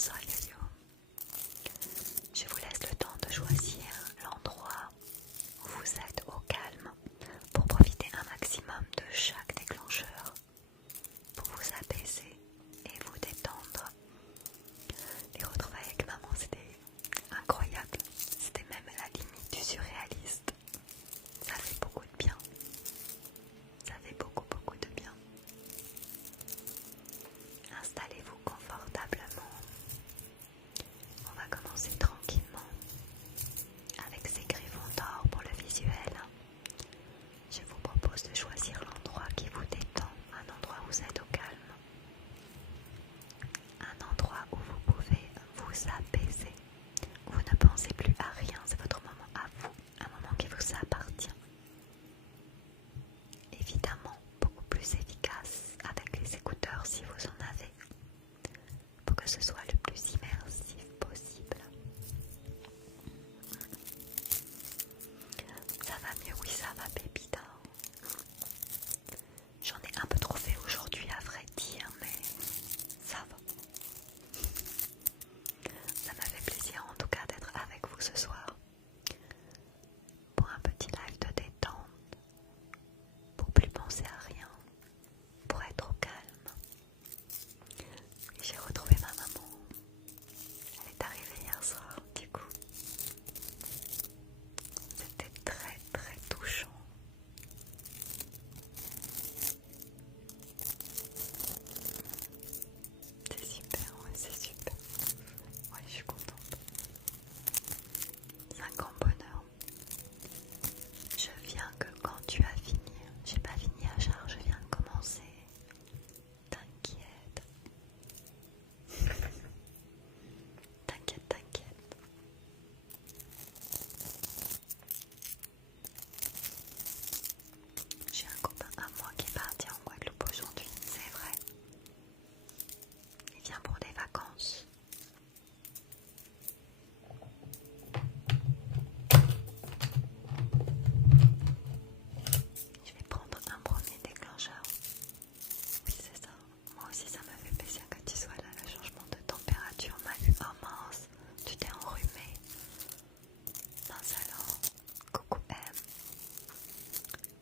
ça, Yo-Yo. Je vous laisse le temps de choisir l'endroit où vous êtes au calme pour profiter un maximum de chaque déclencheur, pour vous apaiser et vous détendre. Les retrouvailles avec maman, c'était incroyable. C'était même à la limite du surréaliste. Ça fait beaucoup de bien. Ça fait beaucoup de bien. Installez-vous confortablement. On va commencer tranquillement avec ces griffons d'or pour le visuel. Je vous propose de choisir l'endroit qui vous détend, un endroit où vous êtes au calme, un endroit où vous pouvez vous apaiser, où vous ne pensez plus à rien, c'est votre moment à vous, un moment qui vous appartient. Évidemment, beaucoup plus efficace avec les écouteurs si vous en avez, pour que ce soit le plus immersif possible. Ça va mieux, oui ça va Pépita. J'en ai un peu trop fait aujourd'hui à vrai dire, mais ça va. Ça m'a fait plaisir en tout cas d'être avec vous ce soir pour un petit live de détente, pour plus penser à rien, pour être au calme. J'ai retrouvé ma maman. Elle est arrivée hier soir, du coup. C'était très touchant. C'est super, ouais, c'est super. Ouais, je suis contente. C'est un grand bonheur. Je viens que quand tu as fini. J'ai pas fini à charge, je viens de commencer. T'inquiète. T'inquiète. J'ai un copain à moi qui est parti en Guadeloupe aujourd'hui, c'est vrai. Il vient pour des vacances. Je vais prendre un premier déclencheur. Oui, c'est ça. Moi aussi, ça m'a fait plaisir que tu sois là. Le changement de température m'a eu. Oh mince, tu t'es enrhumé. Mince alors. Coucou M.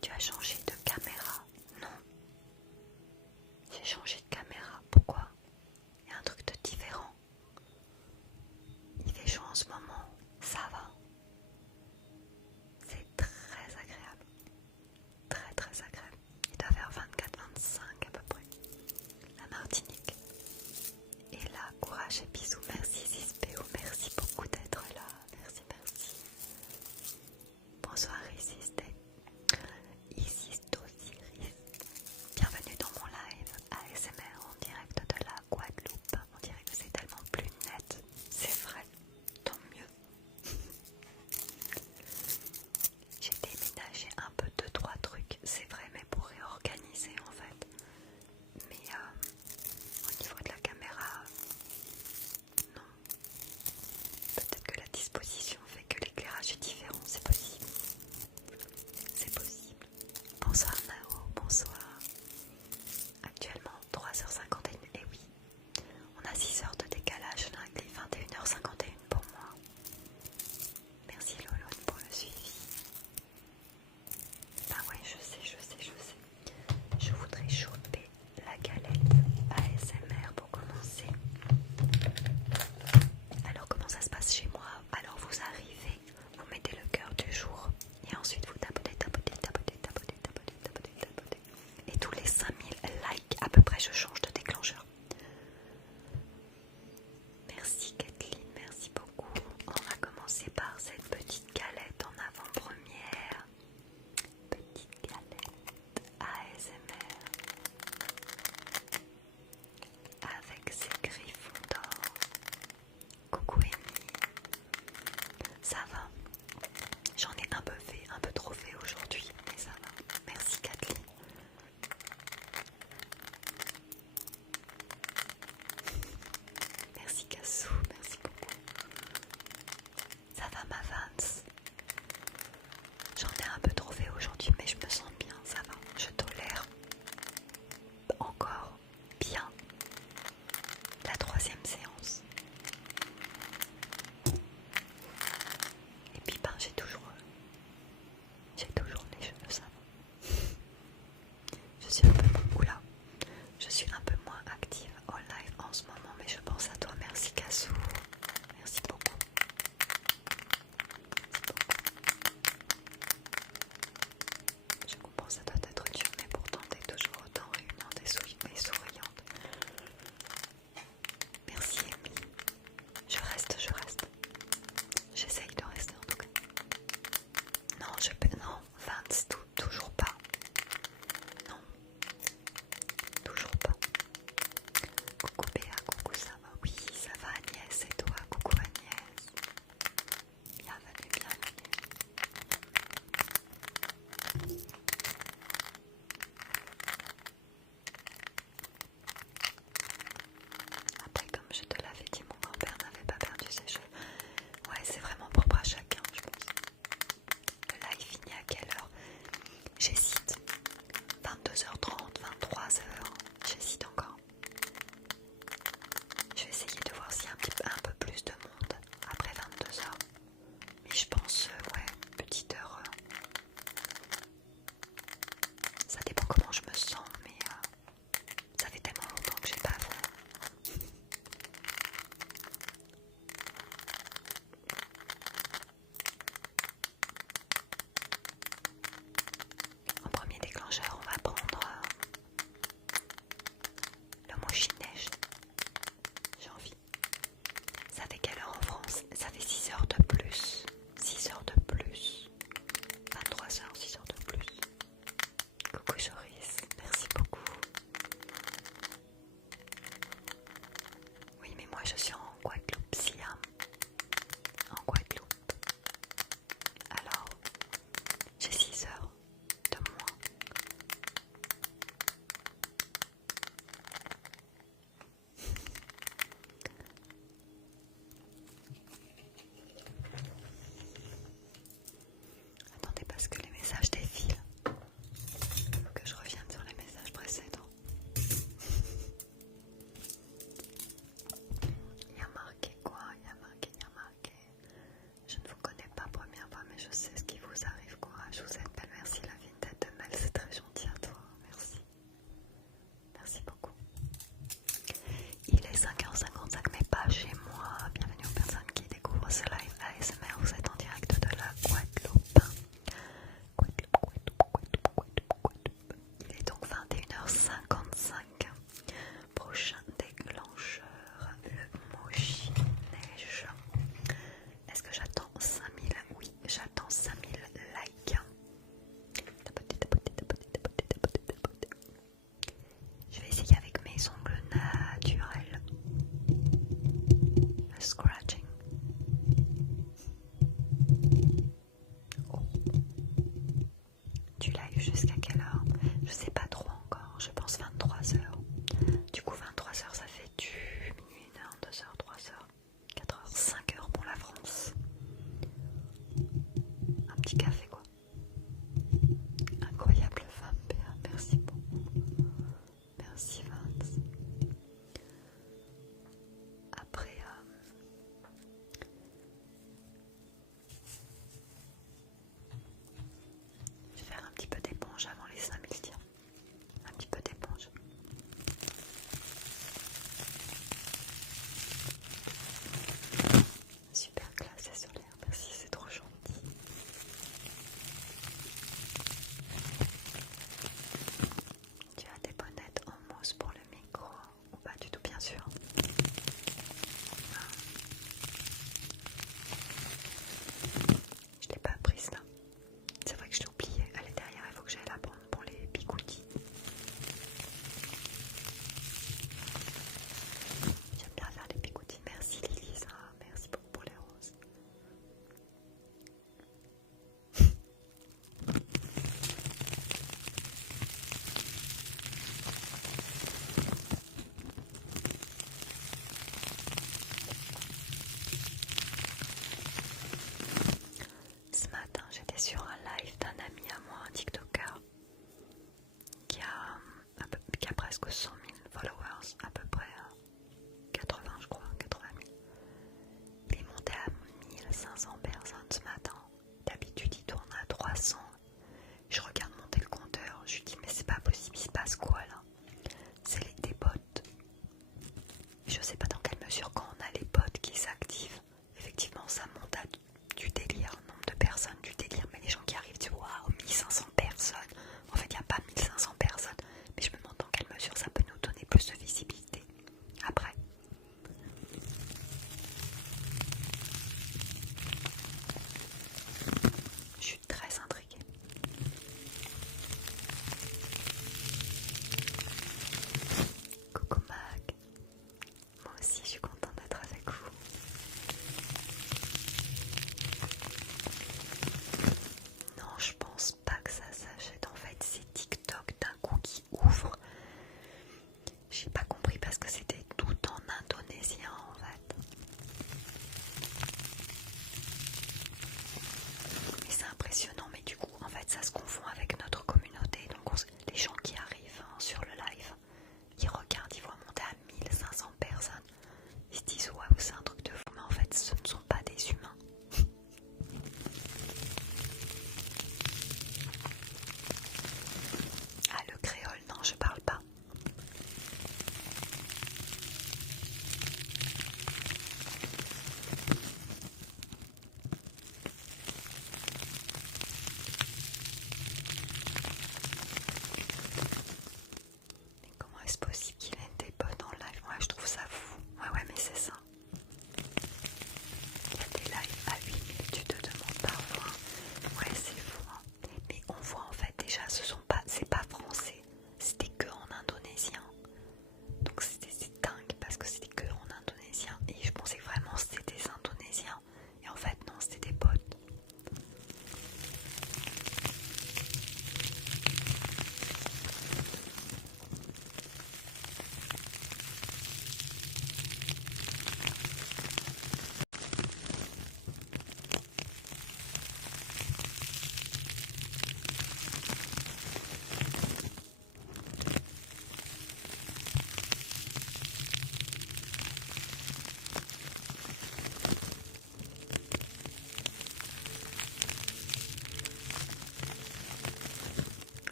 Tu as changé de caméra? Non. J'ai changé de caméra. Pourquoi? Il y a un truc de différent. Il fait chaud en ce moment. Ça va. C'est très agréable. Très agréable. Il doit faire 24-25 à peu près. La Martinique. Et là, courage et bisous. Merci Zispéo. Merci beaucoup d'être là. Merci. Bonsoir Isisté. Isistosiris. Bienvenue dans mon live ASMR en direct de la Guadeloupe. On dirait que c'est tellement plus net. C'est vrai. Tant mieux. Ça fait 6 heures de plus. 6 heures de plus. 23 heures, 6 heures de plus. Coucou Joris, merci beaucoup. Oui, mais moi je suis en Guadeloupe, Siam. En Guadeloupe. Alors, j'ai 6 heures de moins. Attendez parce que les messages défilent. Faut que je revienne sur les messages précédents. Il y a marqué quoi? Il y a marqué. Je ne vous connais pas première fois, mais je sais ce qui vous arrive. Courage, vous êtes belle. Merci la vie de tête de Mel, c'est très gentil à toi. Merci. Merci beaucoup. Il est 5h55, mais pas chez moi. Bienvenue aux personnes qui découvrent ce live ASMR. Vous êtes en direct de la Guadeloupe. Il est donc 21h55. Prochain déclencheur, le mochi neige. Est-ce que j'attends 5000? Oui, j'attends 5000 likes. Je vais essayer avec mes ongles naturels. Le scratching. Oh. Tu live jusqu'à quelle heure? Je sais pas trop encore, je pense 23h. Du coup 23h ça fait du minuit, 1h, 2h, 3h, 4h, 5h pour la France. Un petit café quoi. Incroyable femme, Béa, merci beaucoup. Merci Vince. Après je vais faire un petit peu d'éponge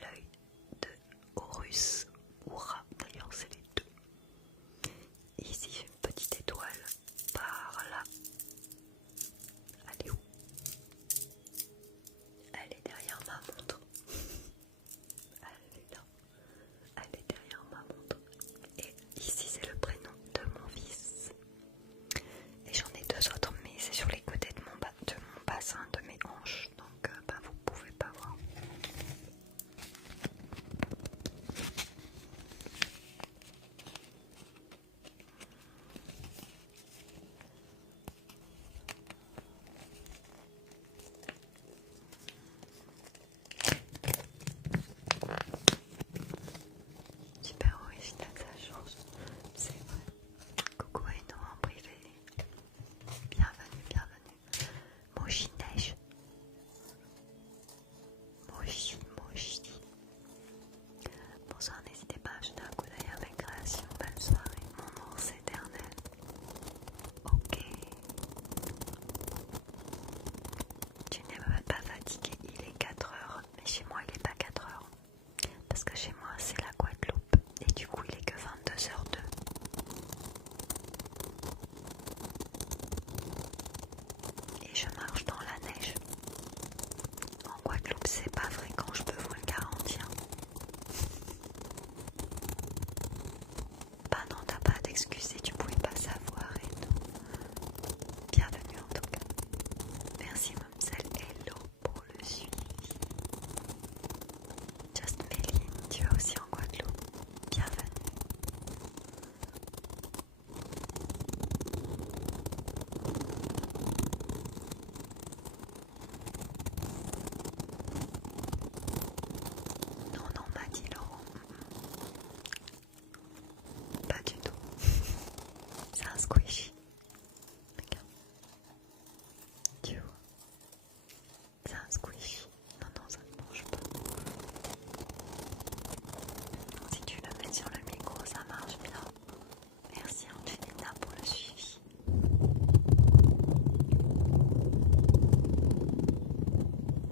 l'œil de Horus ou Ra, d'ailleurs c'est les deux. Et ici j'ai une petite étoile par là. Elle est où? Elle est derrière ma montre. Elle est là. Elle est derrière ma montre. Et ici c'est le prénom de mon fils. Et j'en ai deux autres, mais c'est sur les côtés de mon bassin, de mes hanches. Donc vous pouvez pas voir. Super original, ça change. C'est vrai. Coucou Aino en privé. Bienvenue, bienvenue. Moshi neige. Moshi, moshi. Bonsoir, n'hésitez pas à jeter un coup d'œil à mes créations. Belle soirée, mon ours éternel. Ok. Tu n'es pas fatigué, il est 4 heures. Mais chez moi, il n'est pas 4 heures. Parce que chez moi, c'est la Guadeloupe. Et du coup, il est que 22h02. Et je marche dans la neige. En Guadeloupe, c'est pas fréquent, je peux vous le garantir. Bah non, t'as pas d'excuser, tu pouvais pas savoir et tout. Bienvenue en tout cas. Merci Mamselle Hello pour le suivi. Just Méline, tu es aussi en Guadeloupe. Bienvenue. Non, non, m'a dit Laurent. Pas du tout. C'est un squishy. Regarde. Tu vois. C'est un squishy. Non, non, ça ne mange pas. Si tu le mets sur le micro, ça marche bien. Merci Angelina pour le suivi.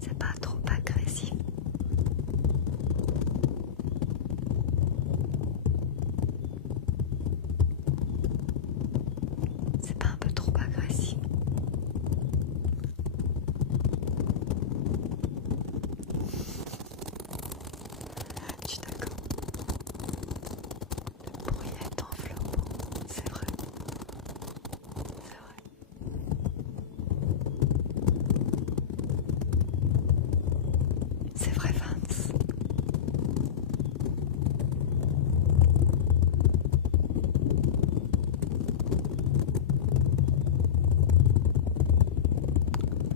C'est pas trop agressif. C'est pas un peu trop agressif. Je suis d'accord. Le bruit est enveloppant. C'est vrai. C'est vrai. C'est vrai, Vance.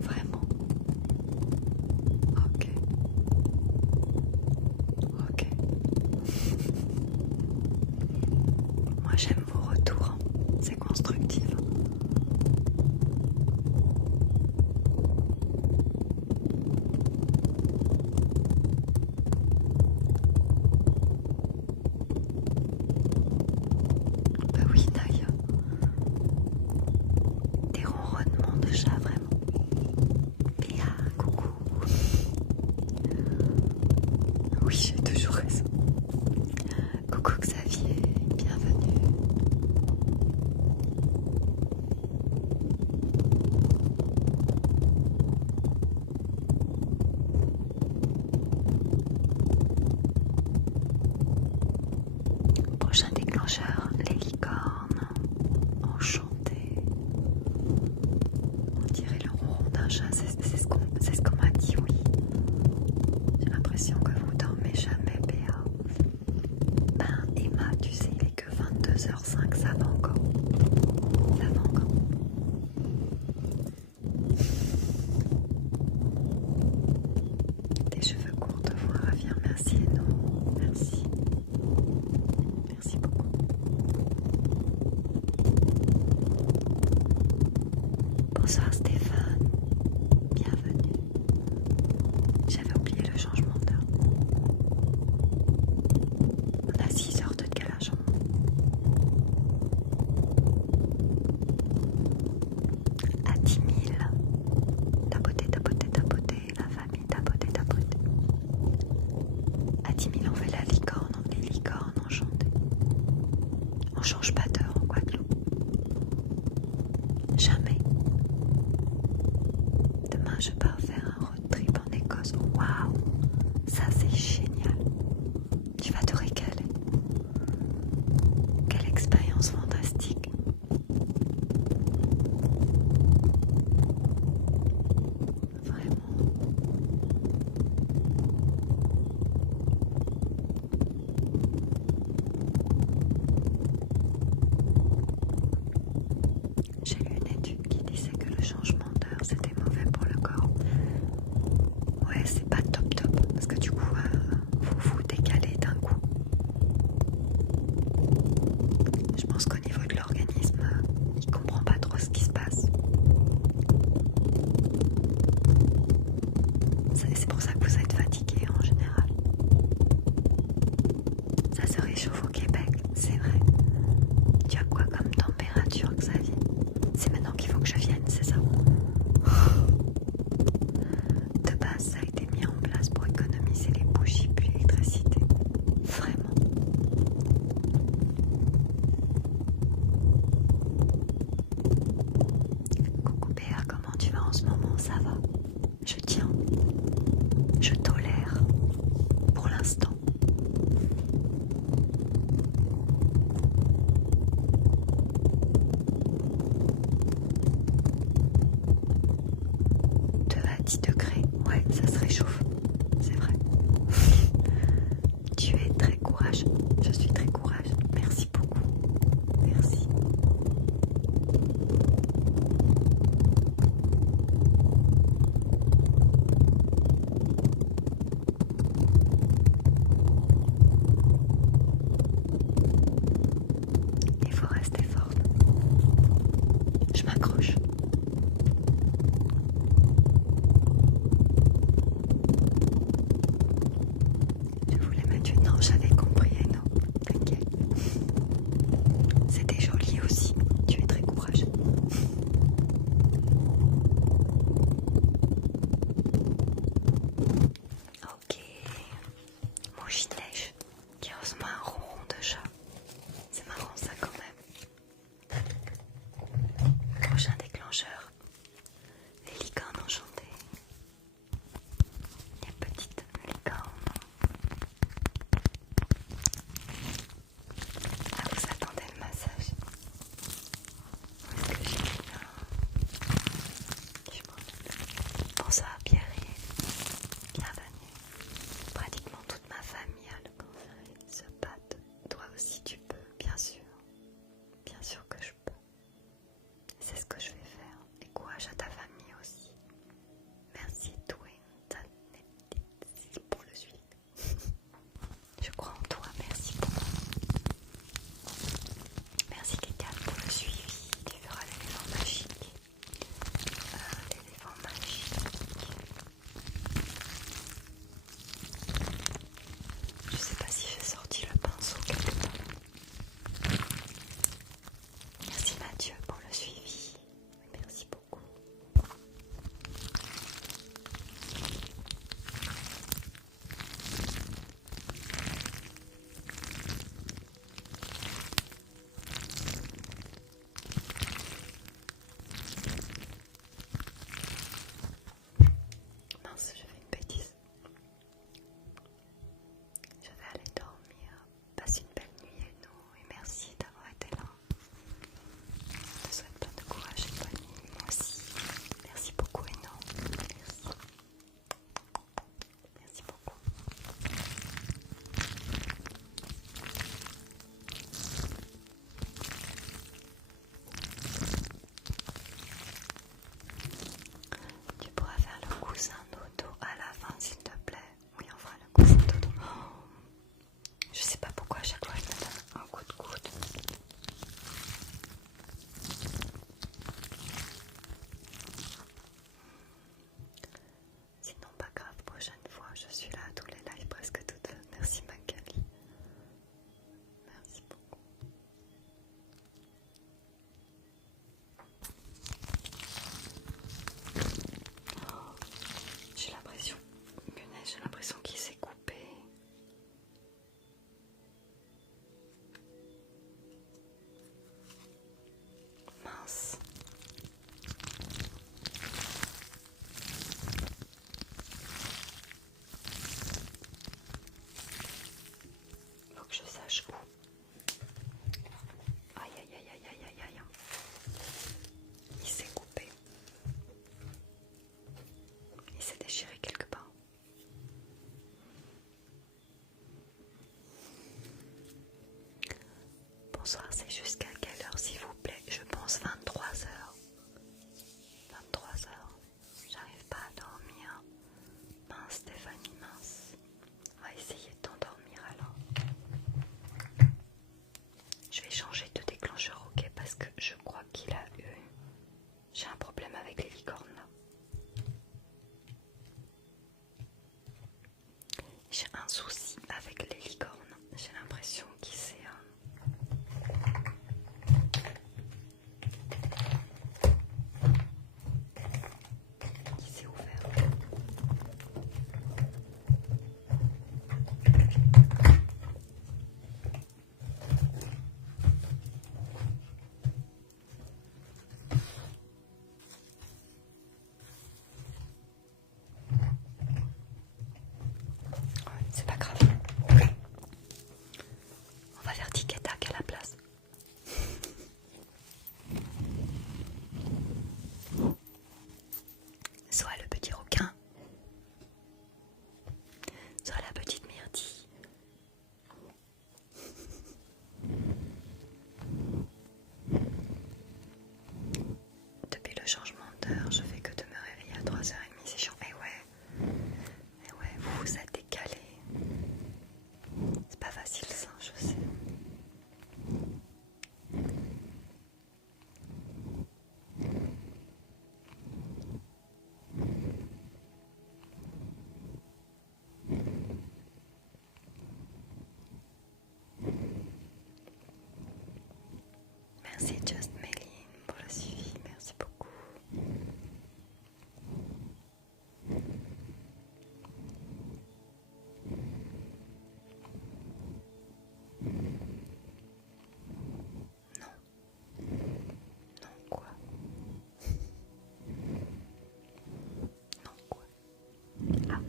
Vraiment. Ok. Ok. Moi j'aime vos retours. C'est constructif. Bah oui, Naya. Des ronronnements de chat, vraiment. Béa, coucou. Oui, j'ai toujours raison. Coucou Xavier, bienvenue. Prochain déclencheur, les licornes. Enchanté. On dirait le ronron d'un chat, c'est ce qu'on m'a dit, oui. J'ai l'impression que vous dormez jamais, Béa. Ben, Emma, tu sais, il est que 22h05, ça va encore. Ça va encore. Tes cheveux courts te voient ravir, merci Eno. Merci. Merci beaucoup. Bonsoir Stéphane. Bienvenue. J'avais oublié le changement d'heure. On a 6 heures de décalage. Fatim, il en fait la licorne, les licornes enchantées. On change pas d'heure en Guadeloupe. Jamais. Demain, je pars faire un road trip en Écosse. Waouh! Ça, c'est génial. Tu vas te régaler. Quelle expérience fantastique. Vraiment. J'ai lu une étude qui disait que le changement d'heure c'était mauvais pour le corps. Ouais, c'est pas top parce que du coup vous vous décalez d'un coup. Je pense qu'au niveau de l'organisme, il comprend pas trop ce qui se passe. C'est pour ça que vous êtes fatigué en général. Ça se réchauffe au Québec, c'est vrai. Tu as quoi comme température, Xavier? C'est maintenant qu'il faut que je vienne, c'est ça? De base, ça a été mis en place pour économiser les bougies puis l'électricité. Vraiment. Coucou Béa, comment tu vas en ce moment? Ça va? Je tiens. Je tolère. Pour l'instant. À 10 degrés, ouais, ça se réchauffe, c'est vrai. Tu es très courageux, je suis très courageux, merci beaucoup, merci. Il faut rester forte, je m'accroche. Non, j'avais compris, non, t'inquiète. C'était joli aussi, tu es très courageux. Ok, Mouchinèche qui ressemble à un ronron de chat. C'est marrant ça quand même. Prochain déclencheur, les licornes enchantées. Les petites licornes. Ah, vous attendez le massage? Où est-ce que j'ai mis là? Bonsoir Pierre, bienvenue. Pratiquement toute ma famille bonsoir, c'est jusqu'à quelle heure s'il vous plaît? Je pense 23 heures. 23 heures. J'arrive pas à dormir. Mince Stéphanie, mince. On va essayer de t'endormir alors. Je vais changer de déclencheur, ok? Parce que je crois qu'il a eu... J'ai un problème avec les licornes là. J'ai un souci avec les licornes. J'ai l'impression qu'il s'est... qui s'est ouvert. C'est pas grave. On va faire tic et tac à la place. Soit le petit requin, soit la petite myrtille. Depuis le changement d'heure, je fais que de me réveiller à 3h30, c'est chiant. Et ouais, vous vous êtes décalé. C'est pas facile ça, je sais. Merci Just Méline pour le suivi, merci beaucoup. Non quoi? Non quoi? Ah.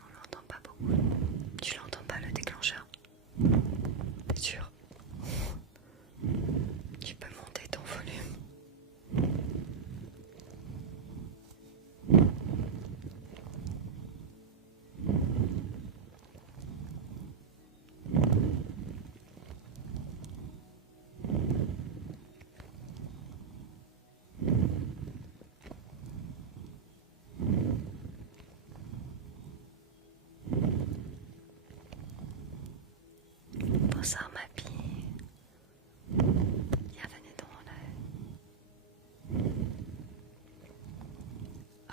On l'entend pas beaucoup. Tu l'entends pas le déclencheur? T'es sûr? Tu peux monter ton volume. Bonsoir ma fille. Bienvenue dans la...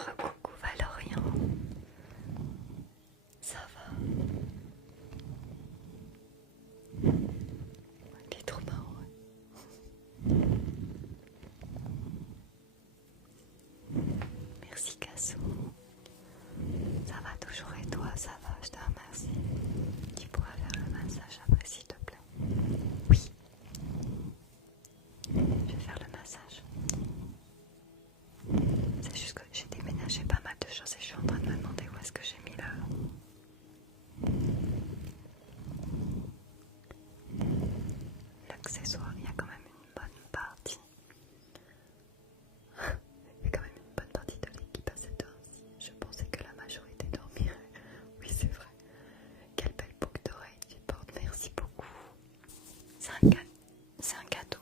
Recoucou Valorient. Ça va? Il est trop marrant. Merci Casso. Ça va toujours et toi? Ça va, je te remercie. Tu pourras faire le massage après s'il te plaît. Oui. Je vais faire le massage. C'est juste que j'ai déménagé pas mal de choses et je suis en train de me demander où est-ce que j'ai mis l'accessoire. Il y a quand même une bonne partie. Il y a quand même une bonne partie de l'équipe à cette heure-ci. Je pensais que la majorité dormirait. Oui, c'est vrai. Quelle belle boucle d'oreille tu portes. Merci beaucoup. C'est un cadeau.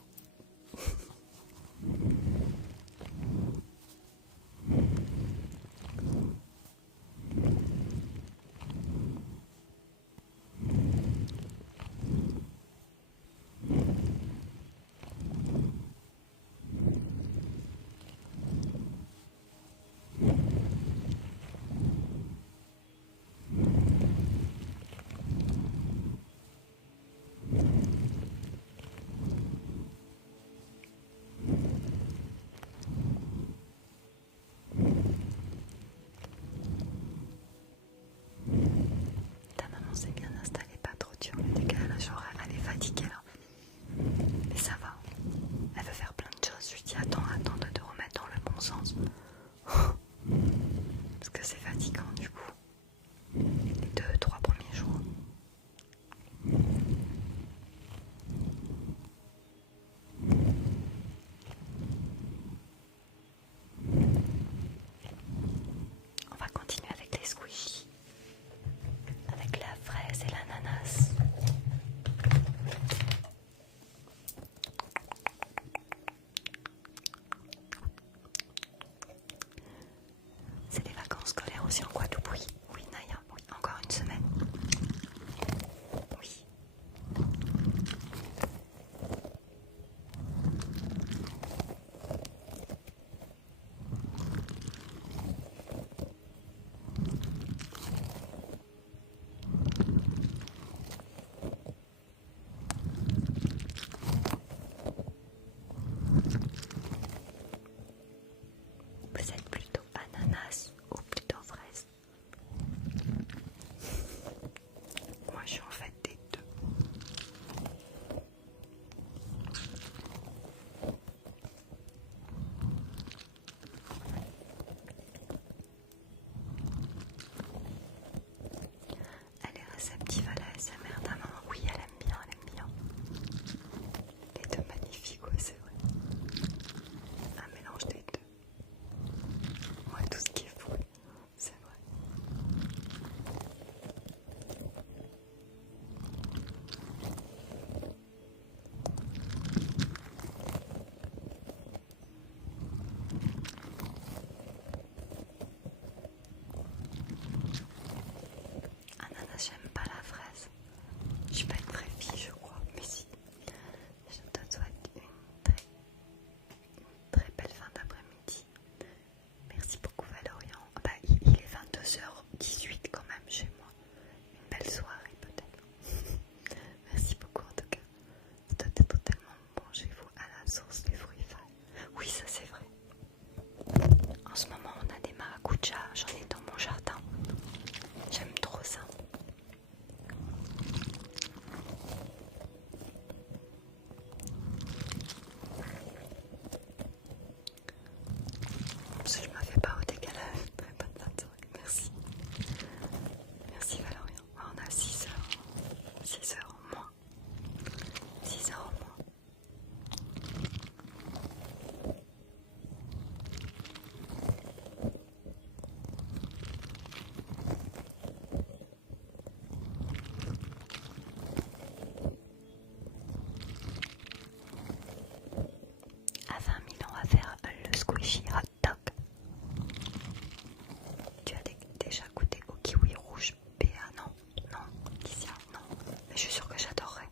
je suis sûre que j'adorerais.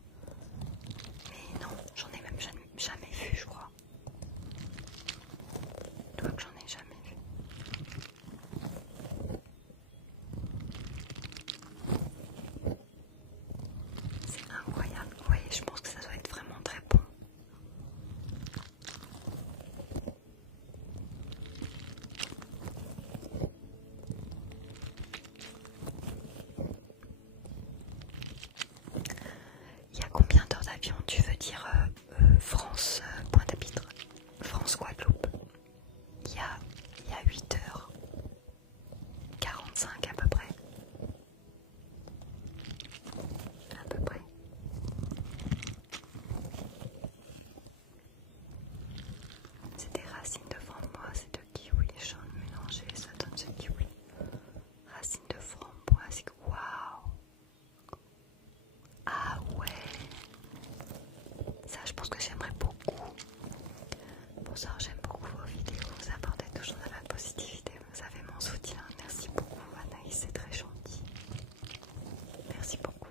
Mais non, j'en ai même jamais vu, je crois. Je crois que j'en ai jamais vu. C'est incroyable. Oui, je pense que ça doit être vraiment très bon. Il y a combien d'heures d'avion? Tu veux dire France, Pointe-à-Pitre, France Guadeloupe? Il y a 8h45 à peu près. À peu près. C'est des racines de framboise et de kiwi, jaune mélangé, ça donne ce kiwi. Racines de framboise, waouh! Ah ouais! Ça, je pense que j'aimerais beaucoup. Bonsoir, j'aime beaucoup vos vidéos, vous apportez toujours de la positivité, vous avez mon soutien. Merci beaucoup, Anaïs, c'est très gentil. Merci beaucoup.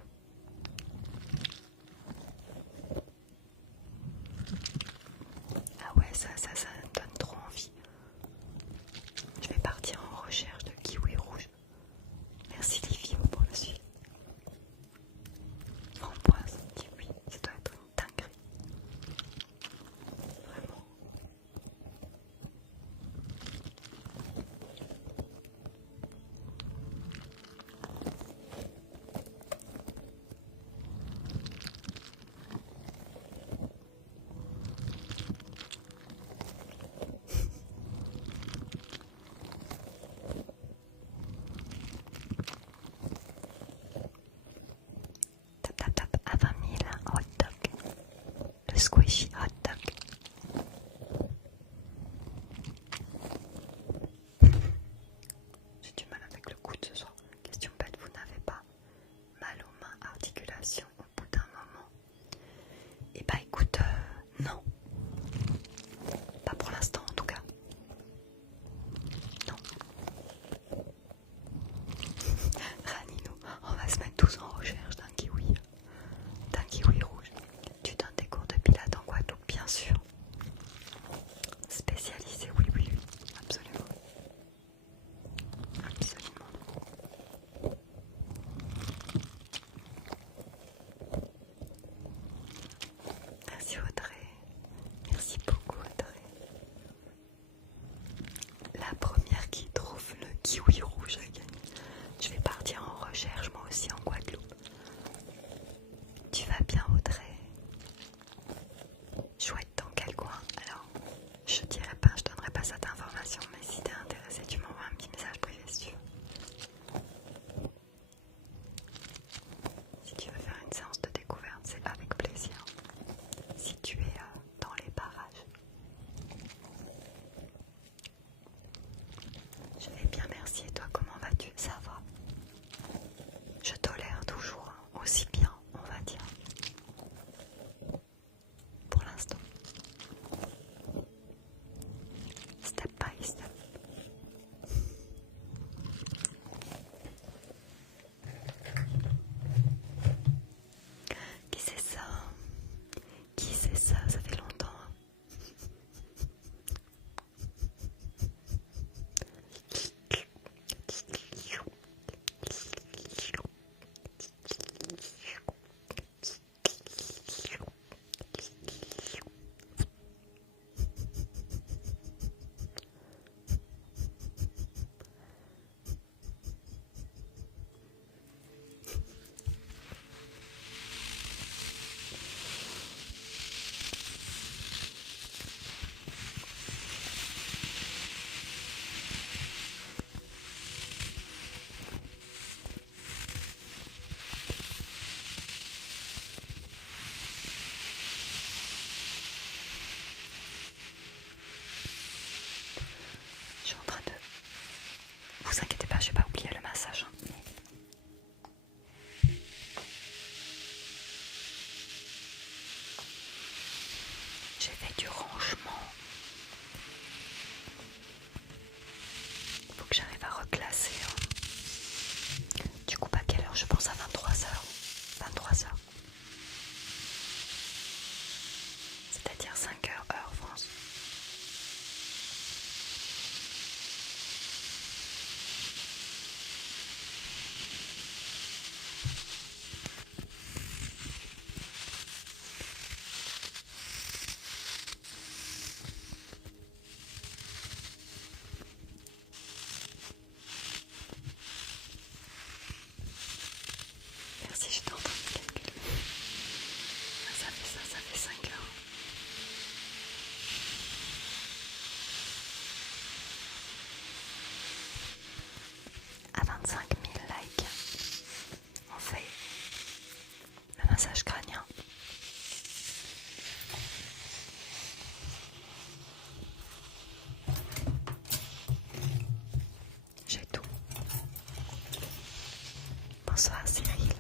Ah ouais, ça me donne trop envie. Je vais partir en recherche de kiwi rouge. Merci Livio pour le suivi. Framboise, kiwi, ça doit être une dinguerie. Vraiment. Tap tap tap à 20 000 hot dog. Le squishy hot dog. J'ai du mal avec le coude ce soir. Question bête, vous n'avez pas mal aux mains, articulation au bout d'un moment? Et bah écoute, non. Pas pour l'instant en tout cas. Non. Raninou, on va se mettre tous en recherche d'un kiwi rouge. Tu donnes des cours de pilates en Guadeloupe, bien sûr. Spécialisé, oui, absolument. Absolument. Merci Audrey. Merci beaucoup Audrey. La première qui trouve le kiwi rouge a gagné. Je vais partir en recherche moi aussi en Guadeloupe. Tu vas bien Audrey? Chouette, dans quel coin? Alors, je dirais pas, je donnerai pas cette information, mais si t'es intéressé, tu m'envoies un petit message privé si tu veux. Si tu veux faire une séance de découverte, c'est avec plaisir. Si tu es dans les parages. Je vais bien, merci. Et toi, comment vas-tu? Ça va. Je tolère toujours aussi bien, on va dire. Pour l'instant. Step by step. Qui c'est ça? Qui c'est ça? Ça fait longtemps. Je suis en train de... Vous inquiétez pas, je vais pas oublier le massage. J'ai fait du rangement. Il faut que j'arrive à reclasser. Du coup, à quelle heure? Je pense à 23h. 23h 23 heures. C'est-à-dire 5 heures heure France. Merci, j'étais en train de calculer. Ça fait 5 heures. À 25 000 likes, on fait le massage crânien. J'ai tout. Bonsoir Cyril.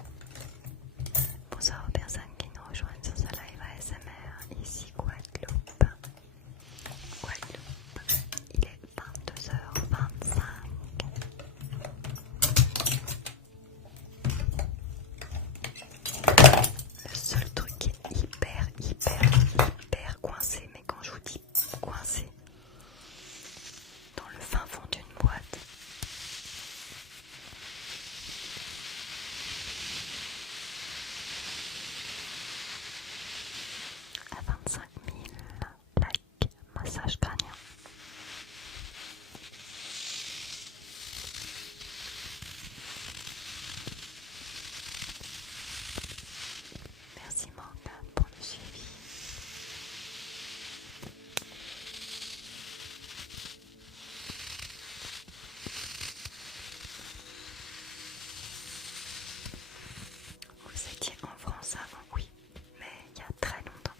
Bonsoir aux personnes qui nous rejoignent sur ce live ASMR. Ici Guadeloupe. Il est 22h25. Le seul truc qui est hyper coincé, mais quand je vous dis coincé, dans le fin fond d'une boîte, à 25 000 likes, massage crânien. Merci Morgane pour le suivi. Vous étiez en France avant, oui, mais il y a très longtemps.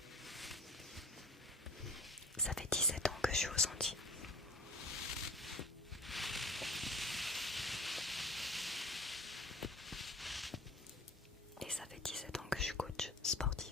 Ça fait 17 ans que je suis aux Antilles. Et ça fait 17 ans que je suis coach sportif.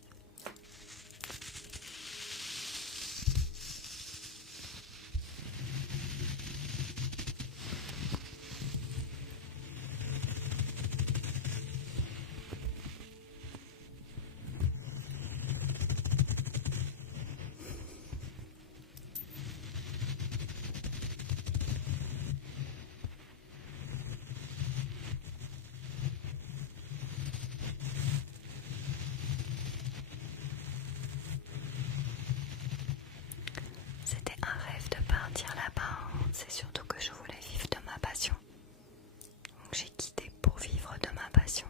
C'était un rêve de partir là-bas, c'est surtout que je voulais vivre de ma passion. Donc j'ai quitté pour vivre de ma passion.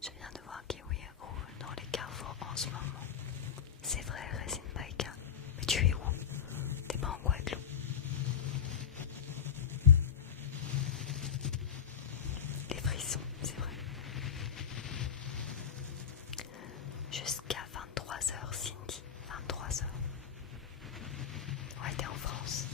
Je viens de voir Kiwi roule dans les carrefours en ce moment. C'est vrai, Resin Maïka. Mais tu es où? T'es pas en Guadeloupe? Les frissons, c'est vrai. Jusqu'à 23h, Cindy. 23h. Ouais, t'es en France.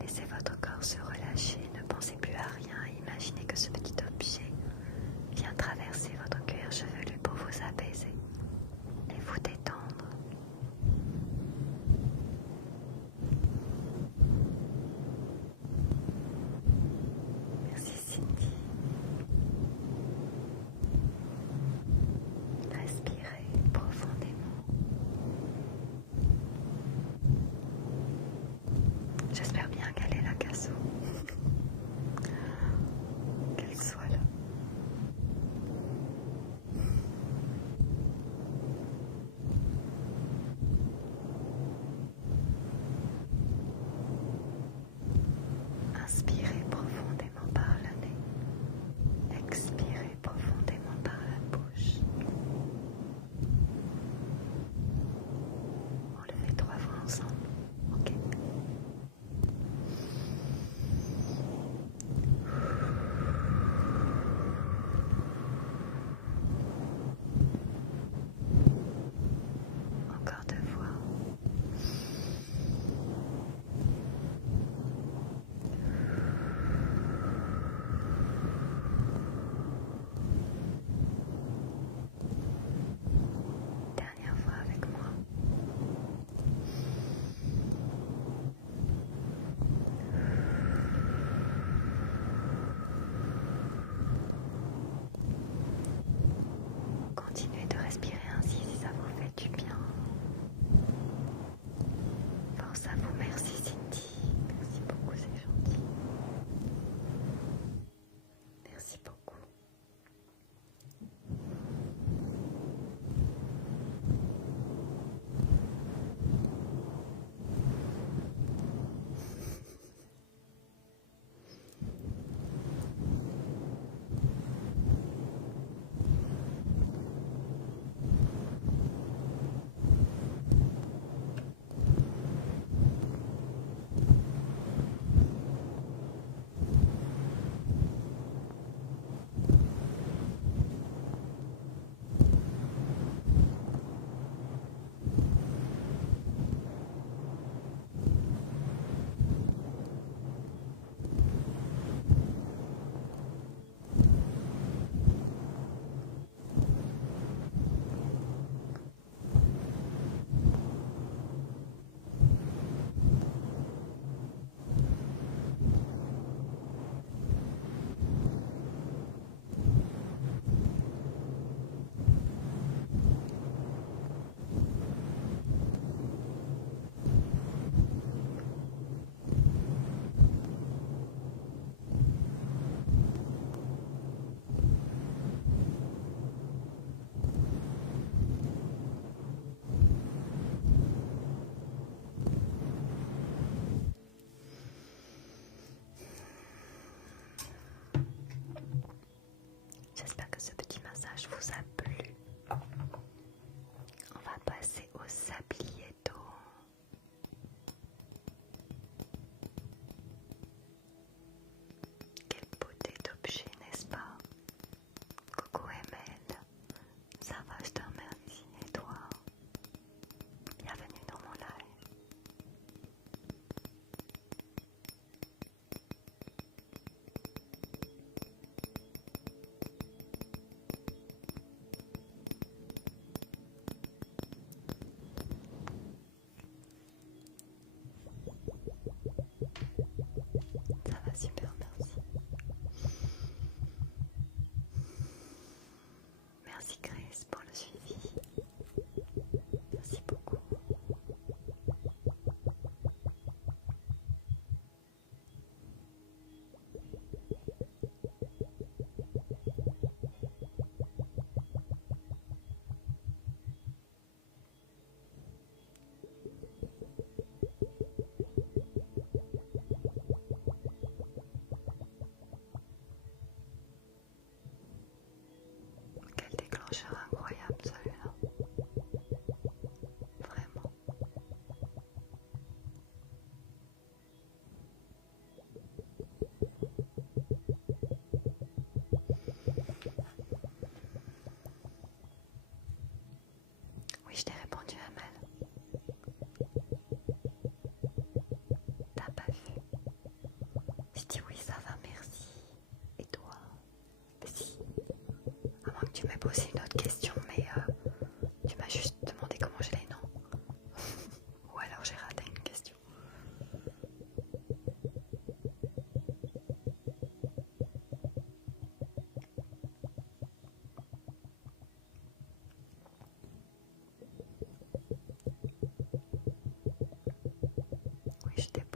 Laissez votre corps se relâcher, ne pensez plus à rien, imaginez que ce petit objet vient traverser votre cuir chevelu pour vous apaiser et vous détendre. Merci Cindy. Respirez profondément. J'espère bien qu'elle est là, Casso. Qu'elle soit là. Inspirez profondément par le nez. Expirez profondément par la bouche. On le fait 3 fois ensemble. Ok.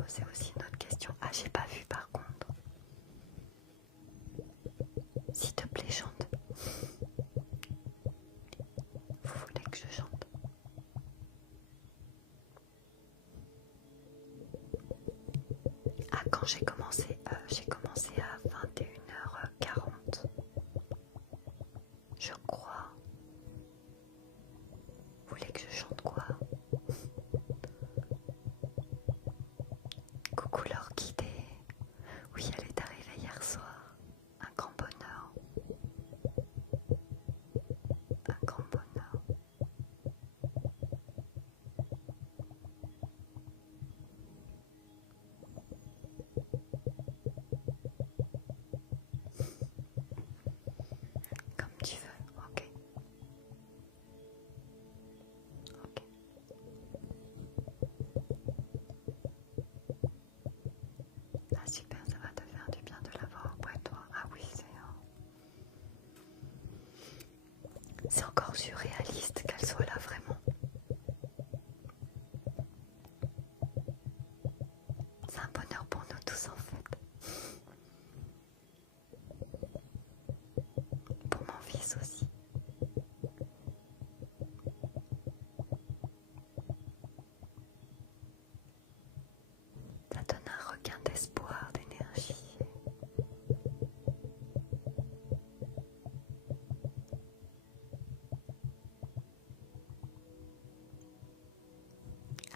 poser aussi une autre question. Ah, j'ai pas vu par contre. S'il te plaît, chante. Vous voulez que je chante? Ah, quand j'ai commencé à 21h40. Je crois. Vous voulez que je chante quoi? Coucou l'orchidée. Oui, elle est arrivée hier soir. Un grand bonheur. Un grand bonheur. Comme tu veux, ok. Ok. Ah super, ça va te faire du bien de l'avoir auprès de toi. Ah oui, c'est encore surréaliste qu'elle soit là vraiment. C'est un bonheur pour nous tous en fait. Pour mon fils aussi. Ça donne un regain d'espoir, d'énergie.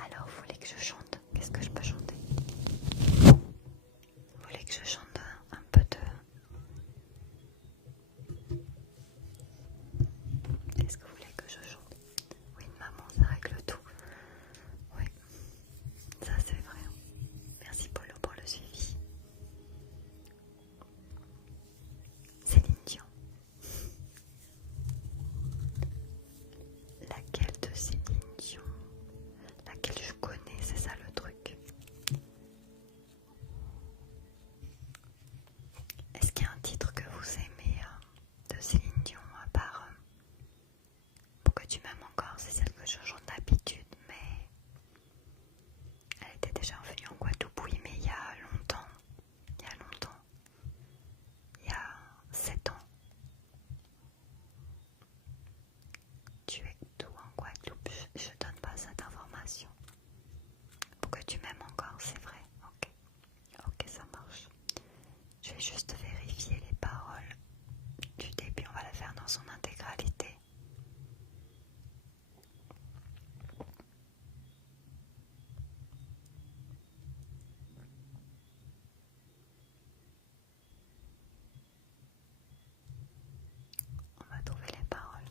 Alors, vous voulez que je chante? Qu'est-ce que je peux chanter? Vous voulez que je chante un peu de... Qu'est-ce que vous voulez que je chante? Oui, maman, ça règle tout. Oui, ça c'est vrai. Merci Polo pour le suivi. Céline Dion. Laquelle de Céline Dion? Laquelle je connais, c'est ça le truc. Est-ce qu'il y a un titre que vous aimez de Céline Dion à part Pour que tu m'aimes encore? C'est celle que je chante d'habitude, mais elle était déjà revenue en Guadeloupe, oui, mais il y a longtemps. Il y a longtemps. Il y a 7 ans. Tu es d'où en Guadeloupe? Je donne pas cette information. Pour que tu m'aimes encore, c'est vrai. Ok. Ok, ça marche. Je vais juste vérifier les paroles du début. On va la faire dans son intégralité. On va trouver les paroles.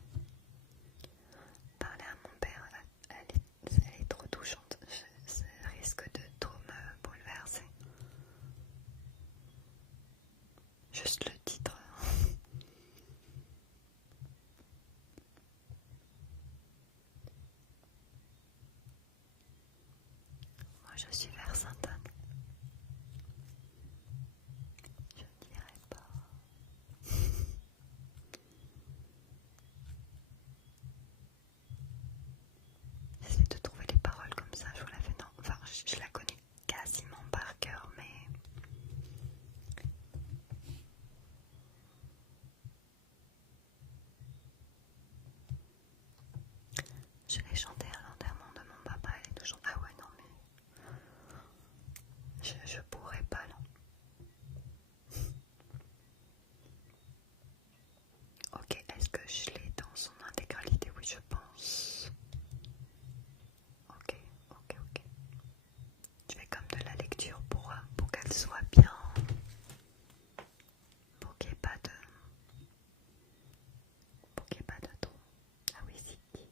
Parler à mon père, elle est trop touchante. Ça risque de trop me bouleverser. Juste le titre. Moi je suis vers Sainte-Anne. Je ne dirais pas. J'essaie de trouver les paroles comme ça, je vous la fais. Non, enfin je la connais quasiment par cœur, mais je l'ai chanté à l'enterrement de mon papa et tout chanter. Ah ouais, non mais je pourrais pas là. Ok, est-ce que je l'ai dans son intégralité? Oui, je pense. Ok, ok, ok. Je fais comme de la lecture pour qu'elle soit bien, pour qu'il n'y ait pas de... pour qu'il n'y ait pas de trou. Ah oui, Ziki.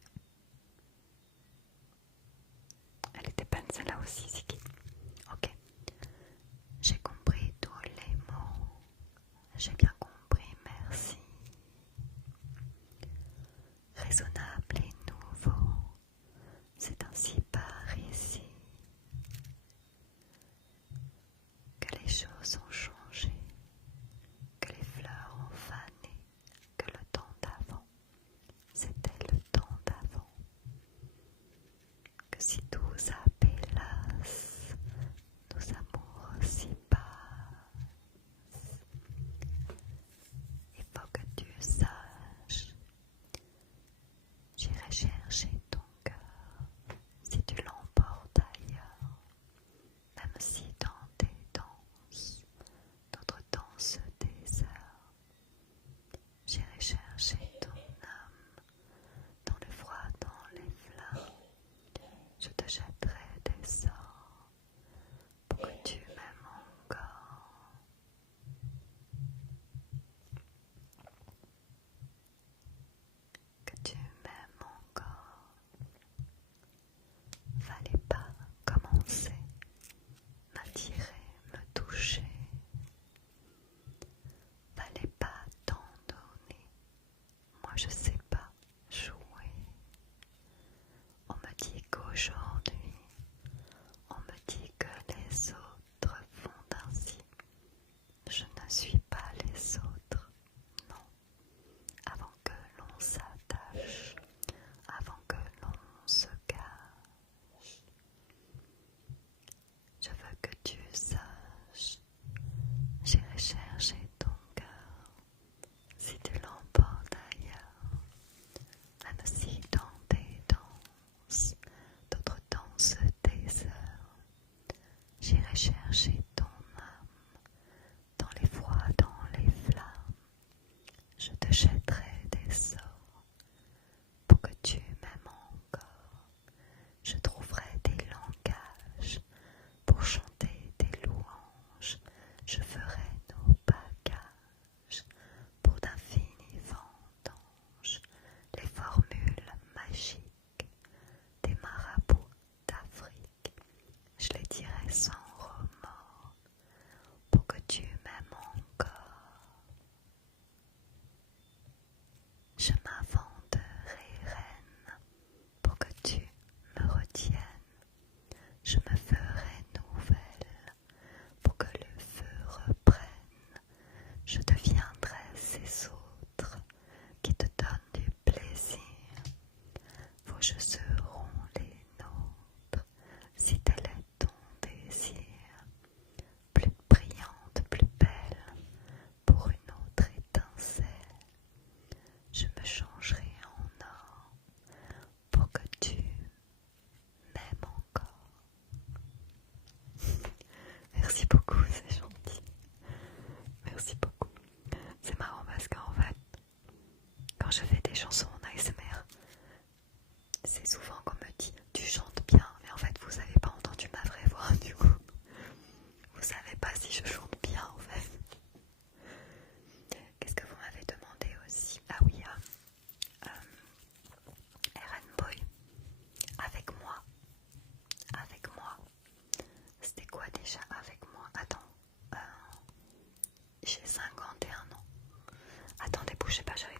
Elle était peine celle-là aussi, Ziki. Ok. J'ai compris tous les mots. J'ai bien compris, merci. Raisonnable et nouveau, c'est ainsi par ici que les choses ont changé, que les fleurs ont fané, que le temps d'avant, c'était le temps d'avant, que si tous appelassent, nous Je ferai nos bagages pour d'infinis vendanges, les formules magiques des marabouts d'Afrique. Je les dirai sans remords pour que tu m'aimes encore. Je m'inventerai reine pour que tu me retiennes. Je me ferai nouvelle pour que le feu reprenne. Je deviendrai ces autres qui te donnent du plaisir. Vos jeux seront les nôtres si tel est ton désir. Plus brillante, plus belle, pour une autre étincelle. Je me changerai en or pour que tu m'aimes encore. Merci beaucoup, c'est gentil. Merci beaucoup. C'est marrant parce qu'en fait, quand je fais des chansons en ASMR, c'est souvent qu'on me dit tu chantes bien, mais en fait vous avez pas entendu ma vraie voix du coup. Vous savez pas si je chante bien en fait. Qu'est-ce que vous m'avez demandé aussi? Ah oui, Eren Boy, avec moi. Avec moi. C'était quoi déjà avec moi? Attends, j'ai 51 ans. Attendez, bougez pas, j'arrive.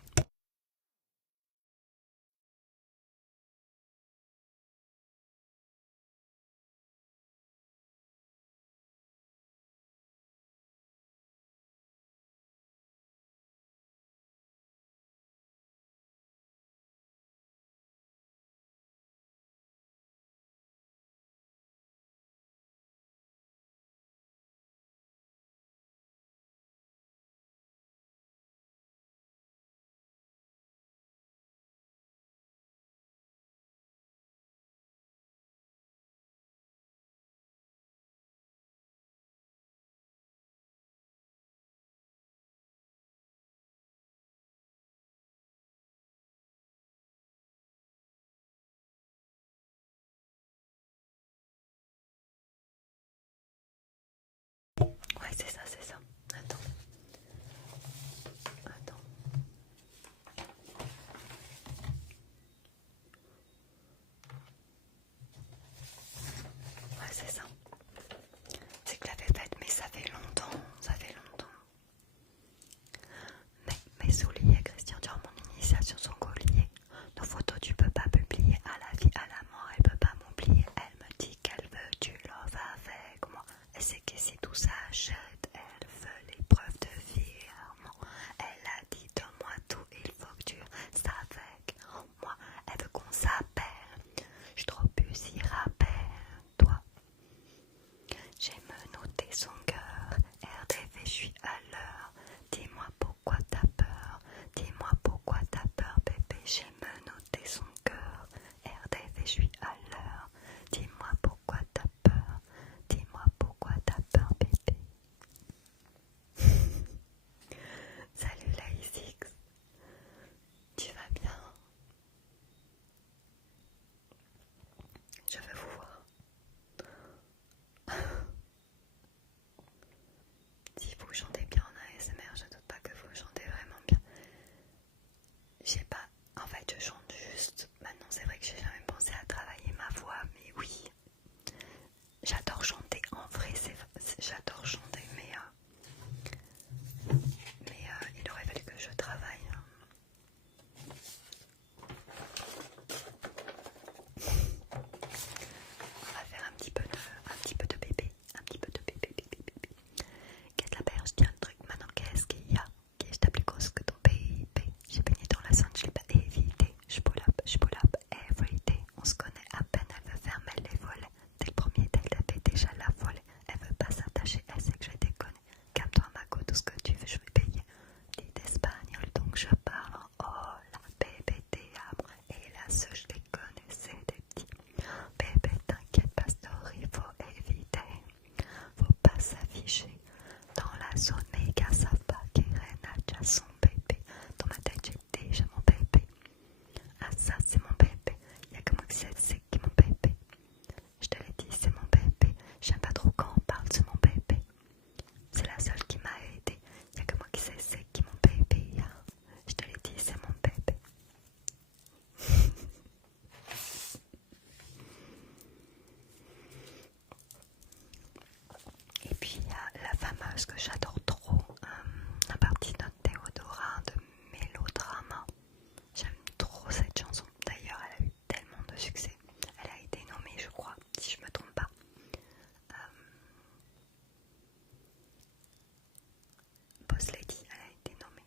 Boss Lady, elle a été nommée.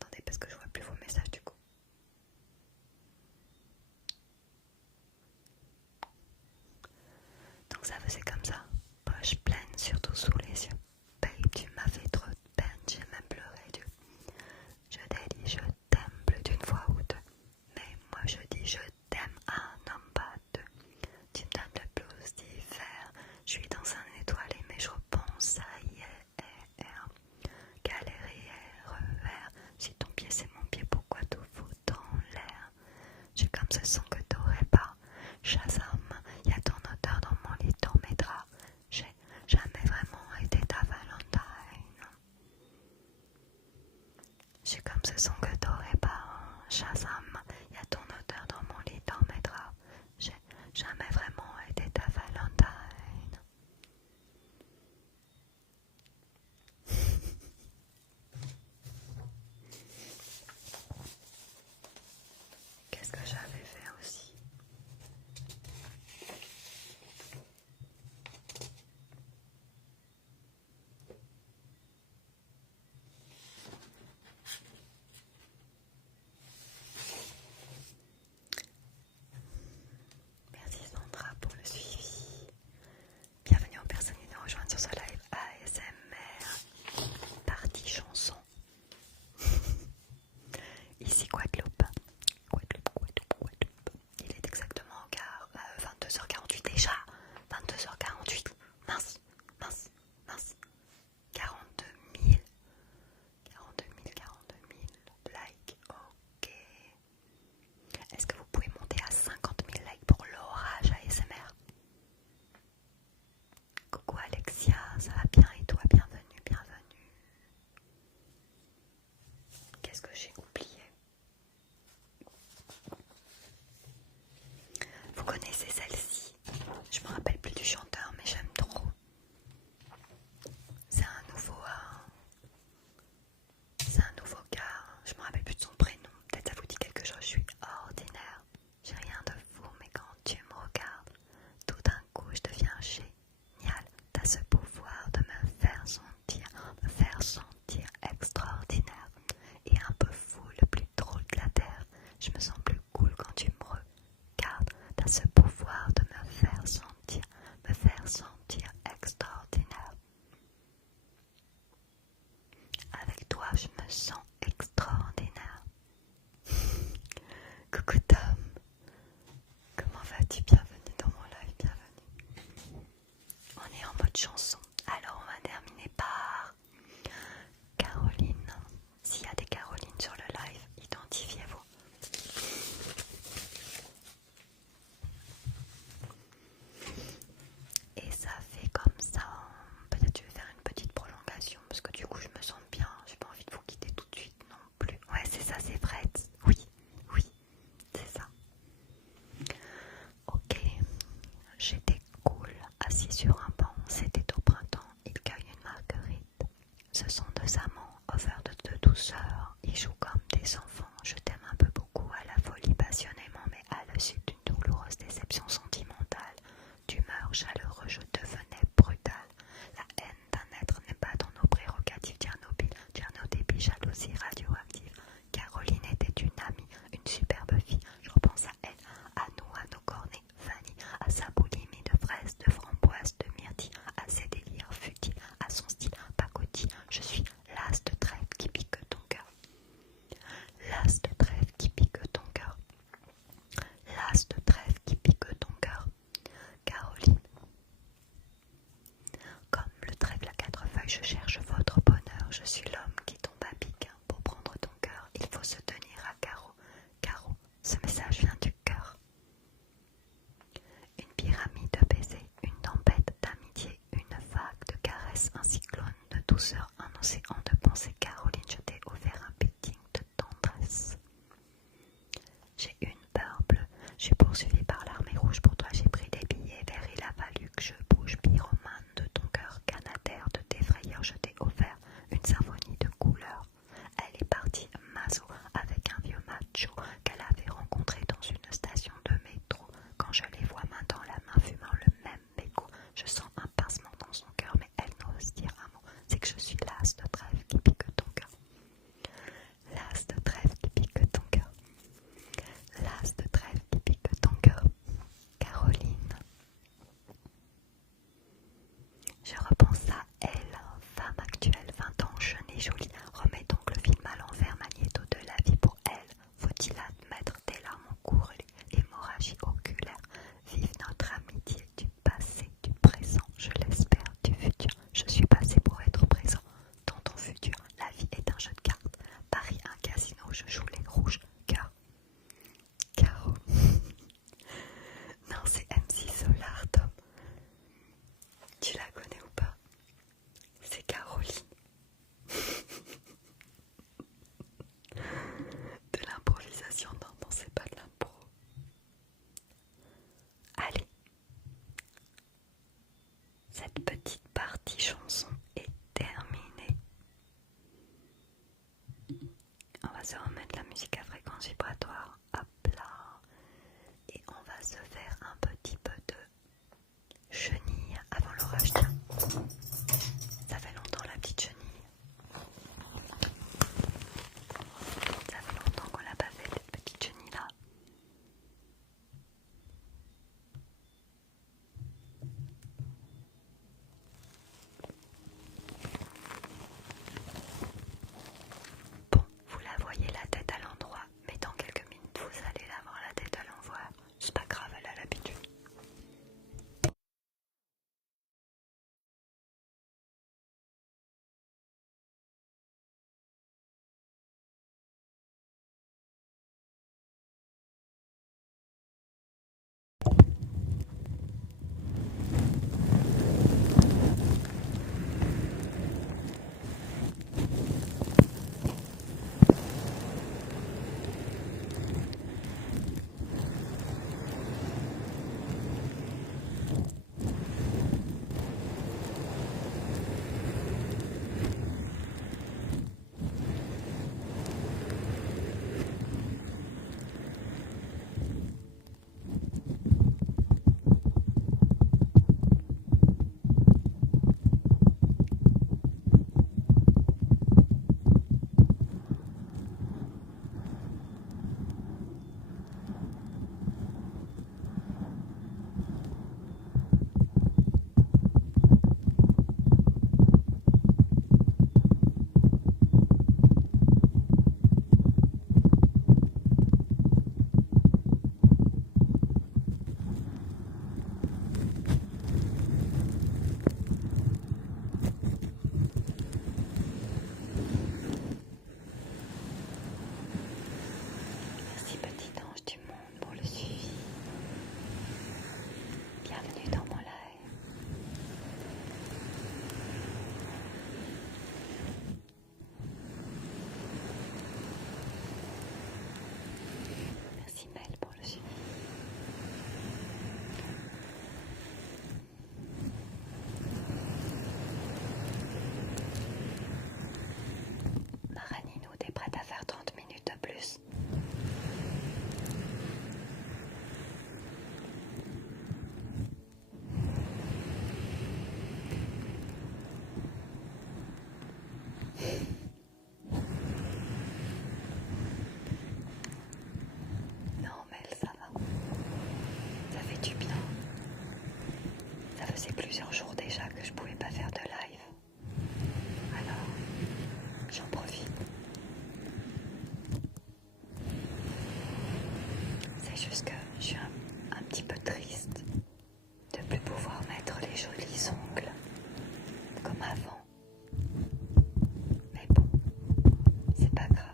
Attendez, parce que je vois plus vos messages du coup. Donc ça faisait comme ça, poche pleine, surtout sous les yeux. Babe, tu m'as fait trop de peine, j'ai même pleuré Dieu. Je t'ai dit je t'aime plus d'une fois ou deux, mais moi je dis je t'aime un homme pas deux. Tu me donnes le blues d'hiver, je suis dans un étoilé mais je repense à hier. Galère et RER, si ton pied c'est mon pied, pourquoi tout fout dans l'air? J'ai comme ce son que t'aurais pas. Shazam, y'a ton odeur dans mon lit, dans mes draps. J'ai jamais vraiment été ta Valentine. J'ai comme ce son que t'aurais pas. Shazam, y'a ton odeur dans mon lit, dans mes draps. J'ai jamais vraiment été ta Valentine. Qu'est-ce que j'avais fait aussi? Merci Sandra pour le suivi. Bienvenue aux personnes qui nous rejoignent sur ce live ASMR. Partie chanson. Ici Guadeloupe. Il est exactement 22h48 déjà. 22h48. Mince. 42 000 likes. Ok. Est-ce que vous pouvez monter à 50 000 likes pour l'orage ASMR? Coucou Alexia, ça va bien et toi? Bienvenue. Qu'est-ce que j'ai oublié? Vous connaissez celle-ci? Je me rappelle plus du chanteur mais j'aime trop. C'est un nouveau gars, je me rappelle plus de son prénom. Peut-être ça vous dit quelque chose, je suis ordinaire. J'ai rien de fou mais quand tu me regardes, tout d'un coup je deviens génial. T'as ce pouvoir de me faire sentir extraordinaire et un peu fou, le plus drôle de la terre. Je me sens plus cool quand tu me regardes. T'as ce pouvoir de me faire sentir extraordinaire. Avec toi, je me sens extraordinaire. Coucou Tom, comment vas-tu? Bienvenue dans mon live, bienvenue. On est en mode chanson, alors on va terminer par Caroline. S'il y a des Carolines sur le live, identifiez-vous. Et ça fait comme ça. Peut-être je vais faire une petite prolongation parce que du coup je me sens bien. J'ai pas envie de vous quitter tout de suite non plus. Ouais, c'est ça, c'est Fred. Oui, c'est ça. Ok, j'étais cool, assis sur un banc. C'était au printemps. Il cueille une marguerite. Ce sont deux amants, over de douceur. Ils jouent comme des enfants. Je t'aime un peu beaucoup, à la folie passionnément, mais à la suite d'une douloureuse déception sentimentale, d'humeur chaleureux, je devenais brutal. La haine d'un être n'est pas dans nos prérogatives. Tchernobyl, jalousie radioactive. Caroline était une amie, une superbe fille. Je repense à elle, à nous, à nos cornets, Fanny, à sa boulimie de fraises, de framboises, de myrtilles, à ses délires futiles, à son style pacotille. Je suis l'as de trèfle qui pique ton cœur. L'as de trèfle qui pique ton cœur. L'as de trèfle qui pique ton cœur. Caroline. Comme le trèfle à quatre feuilles, je cherche votre bonheur. Je suis l'homme qui tombe à pic. Pour prendre ton cœur, il faut se tenir à carreau. Carreau, ce message vient du cœur. Une pyramide de baisers, une tempête d'amitié, une vague de caresses, un cyclone de douceur, un océan de pensées. Caroline, je t'ai offert un pitting de tendresse. J'ai une peur bleue, je suis poursuivie par l'armée rouge. Pour toi, j'ai pris des billets verts. Il a fallu que je bouge. Pyromane de ton cœur, canataire de tes frayeurs, je t'ai offert une symphonie de couleurs. Elle est partie maso avec un vieux macho qu'elle avait rencontré dans une station de métro. Quand je les vois main dans la main fumant le même béco, je sens un pincement dans son cœur, mais elle n'ose dire un mot. C'est que je suis l'as de trèfle vibratoire. Hop là. Et on va se faire un petit peu de chenille avant l'orage. Tiens, ça fait longtemps la petite chenille. Ça fait longtemps qu'on l'a pas fait cette petite chenille là. Bon, vous la voyez la tête à l'endroit, mais dans quelques minutes vous allez la voir la tête à l'envers. C'est pas grave, elle a l'habitude. Merci petit ange du monde pour le suivi. Bienvenue dans mon live. Merci Mel pour le suivi. Maraninou, t'es prête à faire 30 minutes de plus? Non Mel, ça va. Ça fait du bien. Ça faisait plusieurs jours déjà que je pouvais pas faire de live. Alors, j'en profite. C'est juste que je suis un petit peu triste de plus pouvoir mettre les jolis ongles comme avant. Mais bon, c'est pas grave.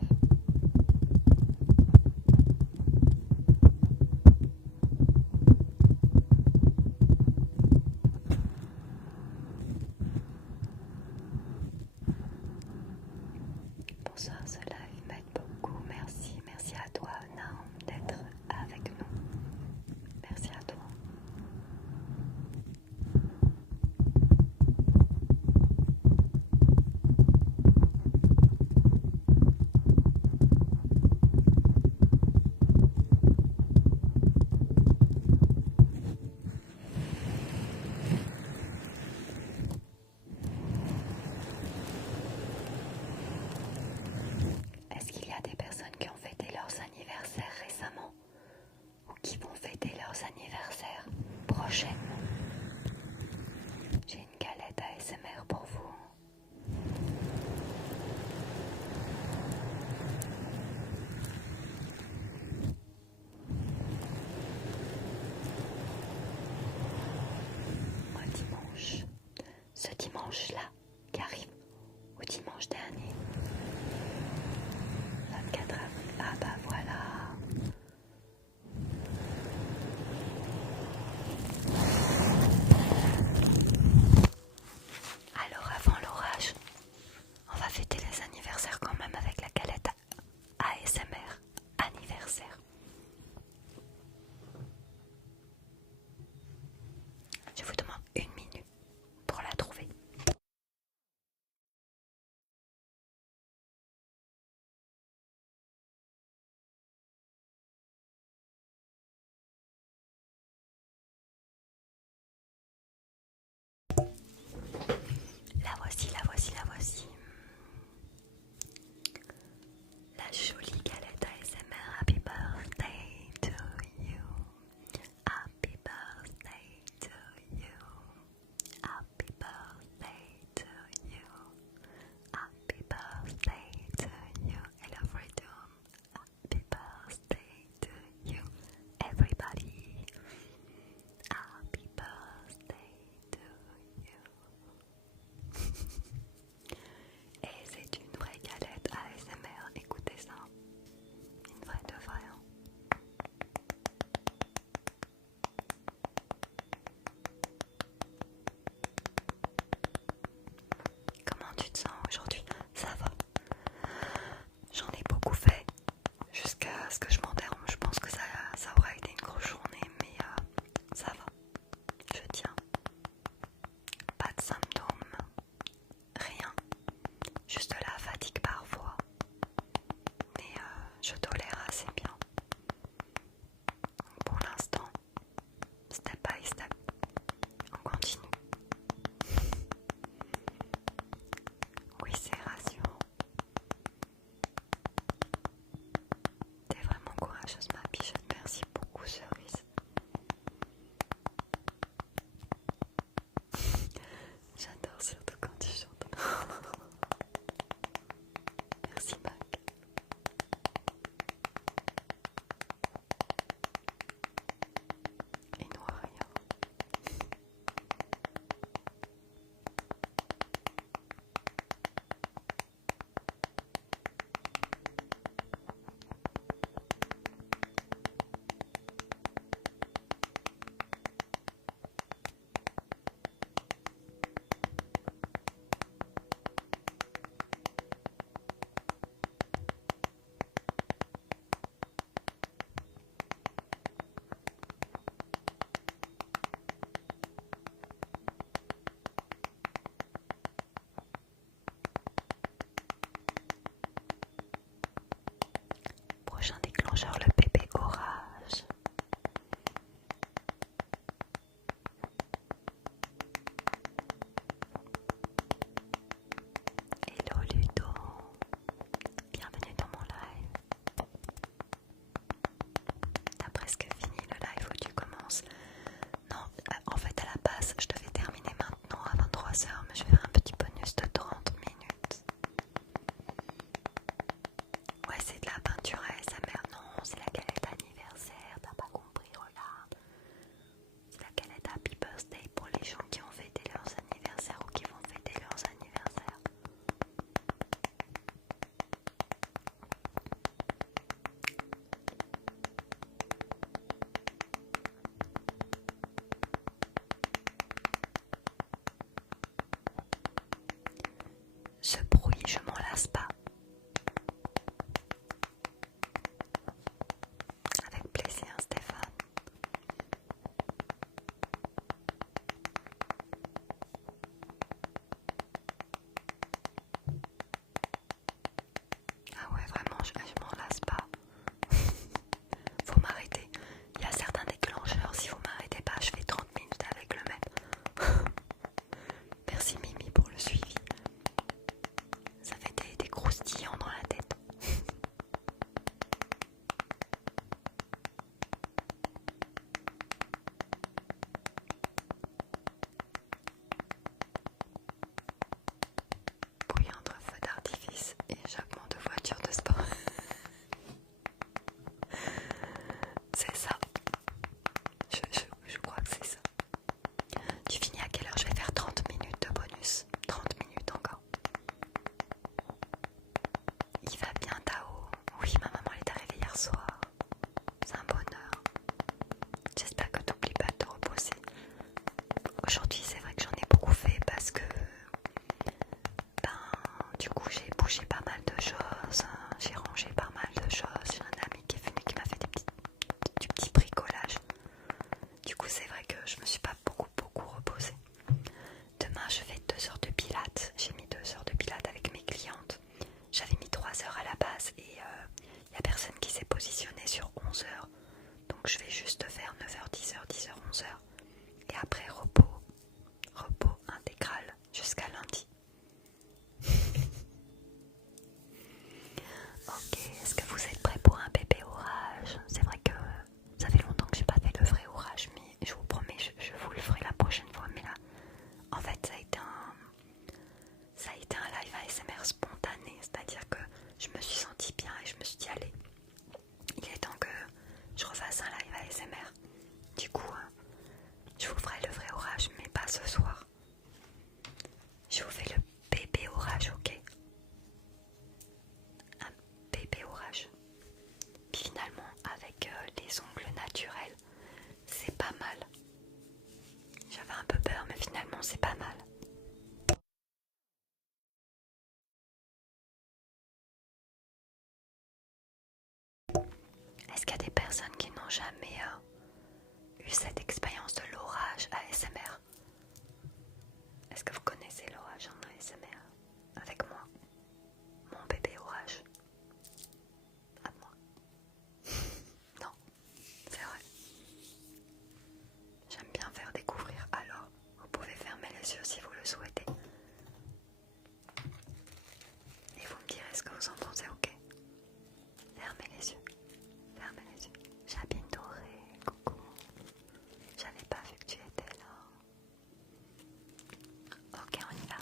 Bonsoir, ce live m'aide beaucoup. Merci, merci à toi, Naum, d'être avec nous. Merci à toi. Est-ce qu'il y a des personnes qui ont fêté leurs anniversaires récemment ou qui vont fêter leurs anniversaires prochainement? J'ai une galette ASMR pour vous. Moi, dimanche, ce dimanche-là qui arrive, au dimanche dernier, 24 avril, ah bah voilà. Alors avant l'orage, on va fêter les anniversaires quand même avec la galette ASMR anniversaire. Je vous demande une minute pour la trouver. tu te sens aujourd'hui? Ça va. J'en ai beaucoup fait jusqu'à ce que je m'endorme. Je pense que ça aura été une grosse journée, mais ça va. Je tiens. Pas de symptômes, rien. Juste de la fatigue parfois. Mais je tolère assez bien. Pour l'instant, step by step, on continue. Oui, c'est rassurant. T'es vraiment courageuse, ma bichette. Merci beaucoup, Cerise. J'adore surtout quand tu chantes. Merci, Mac. Et nous, rien. Prochain déclencheur, le bébé orage. Hello Ludo, bienvenue dans mon live. T'as presque fini le live où tu commences. Non, en fait à la base je devais terminer maintenant à 23h, mais je vais faire un petit bonus de 30 minutes. Ouais, c'est de la peinture ASMR. Non, c'est la galette anniversaire, t'as pas compris, regarde. C'est la galette Happy Birthday pour les gens qui ont fêté leurs anniversaires ou qui vont fêter leurs anniversaires. Ce bruit, je m'en lasse pas. Avec plaisir, Stéphane. Ah ouais, vraiment, je m'en lasse pas. Faut m'arrêter. Il y a certains déclencheurs, si vous m'arrêtez pas, je fais 30 minutes avec le même. Merci Mimi pour le suivi. Ça fait des croustillants dans la tête. Bruit entre feux d'artifice et échappement de voiture de sport. C'est ça. Je crois que c'est ça. Tu finis à quelle heure? Je vais faire 30 minutes de bonus. 30 minutes encore. Il va bien Tao? Oui, ma maman est arrivée hier soir. C'est un bonheur. J'espère que t'oublies pas de te reposer. Aujourd'hui, c'est vrai que j'en ai beaucoup fait parce que du coup j'ai bougé pas mal de choses, j'ai rangé pas mal de choses. J'ai un ami qui est venu qui m'a fait du petit bricolage. Du coup, c'est vrai que je me suis pas beaucoup reposée. Demain, je fais 2 heures de pilates. J'ai mis 2 heures de pilates avec mes clientes. J'avais mis 3 heures à la base et il n'y a personne qui s'est positionné sur 11 heures. Donc je vais juste faire 9h, 10h, 10h, 11h. Et après repos intégral jusqu'à lundi. Ok, est-ce que vous êtes prêts pour un bébé orage? C'est vrai que ça fait longtemps que j'ai pas fait le vrai orage, mais je vous promets, je vous le ferai la prochaine fois. Mais là, en fait, ça a été un live ASMR spontané, c'est-à-dire que je me suis sentie bien et je me suis dit allez, il est temps que je refasse un live ASMR. Du coup, je vous ferai le vrai orage, mais pas ce soir. Je vous fais le bébé orage, ok? Un bébé orage. Puis finalement, avec les ongles naturels, c'est pas mal. J'avais un peu peur, mais finalement, c'est pas mal. Qu'est-ce que vous en pensez? Ok. Fermez les yeux. Fermez les yeux. Jabine dorée, coucou. J'avais pas vu que tu étais là. Ok, on y va.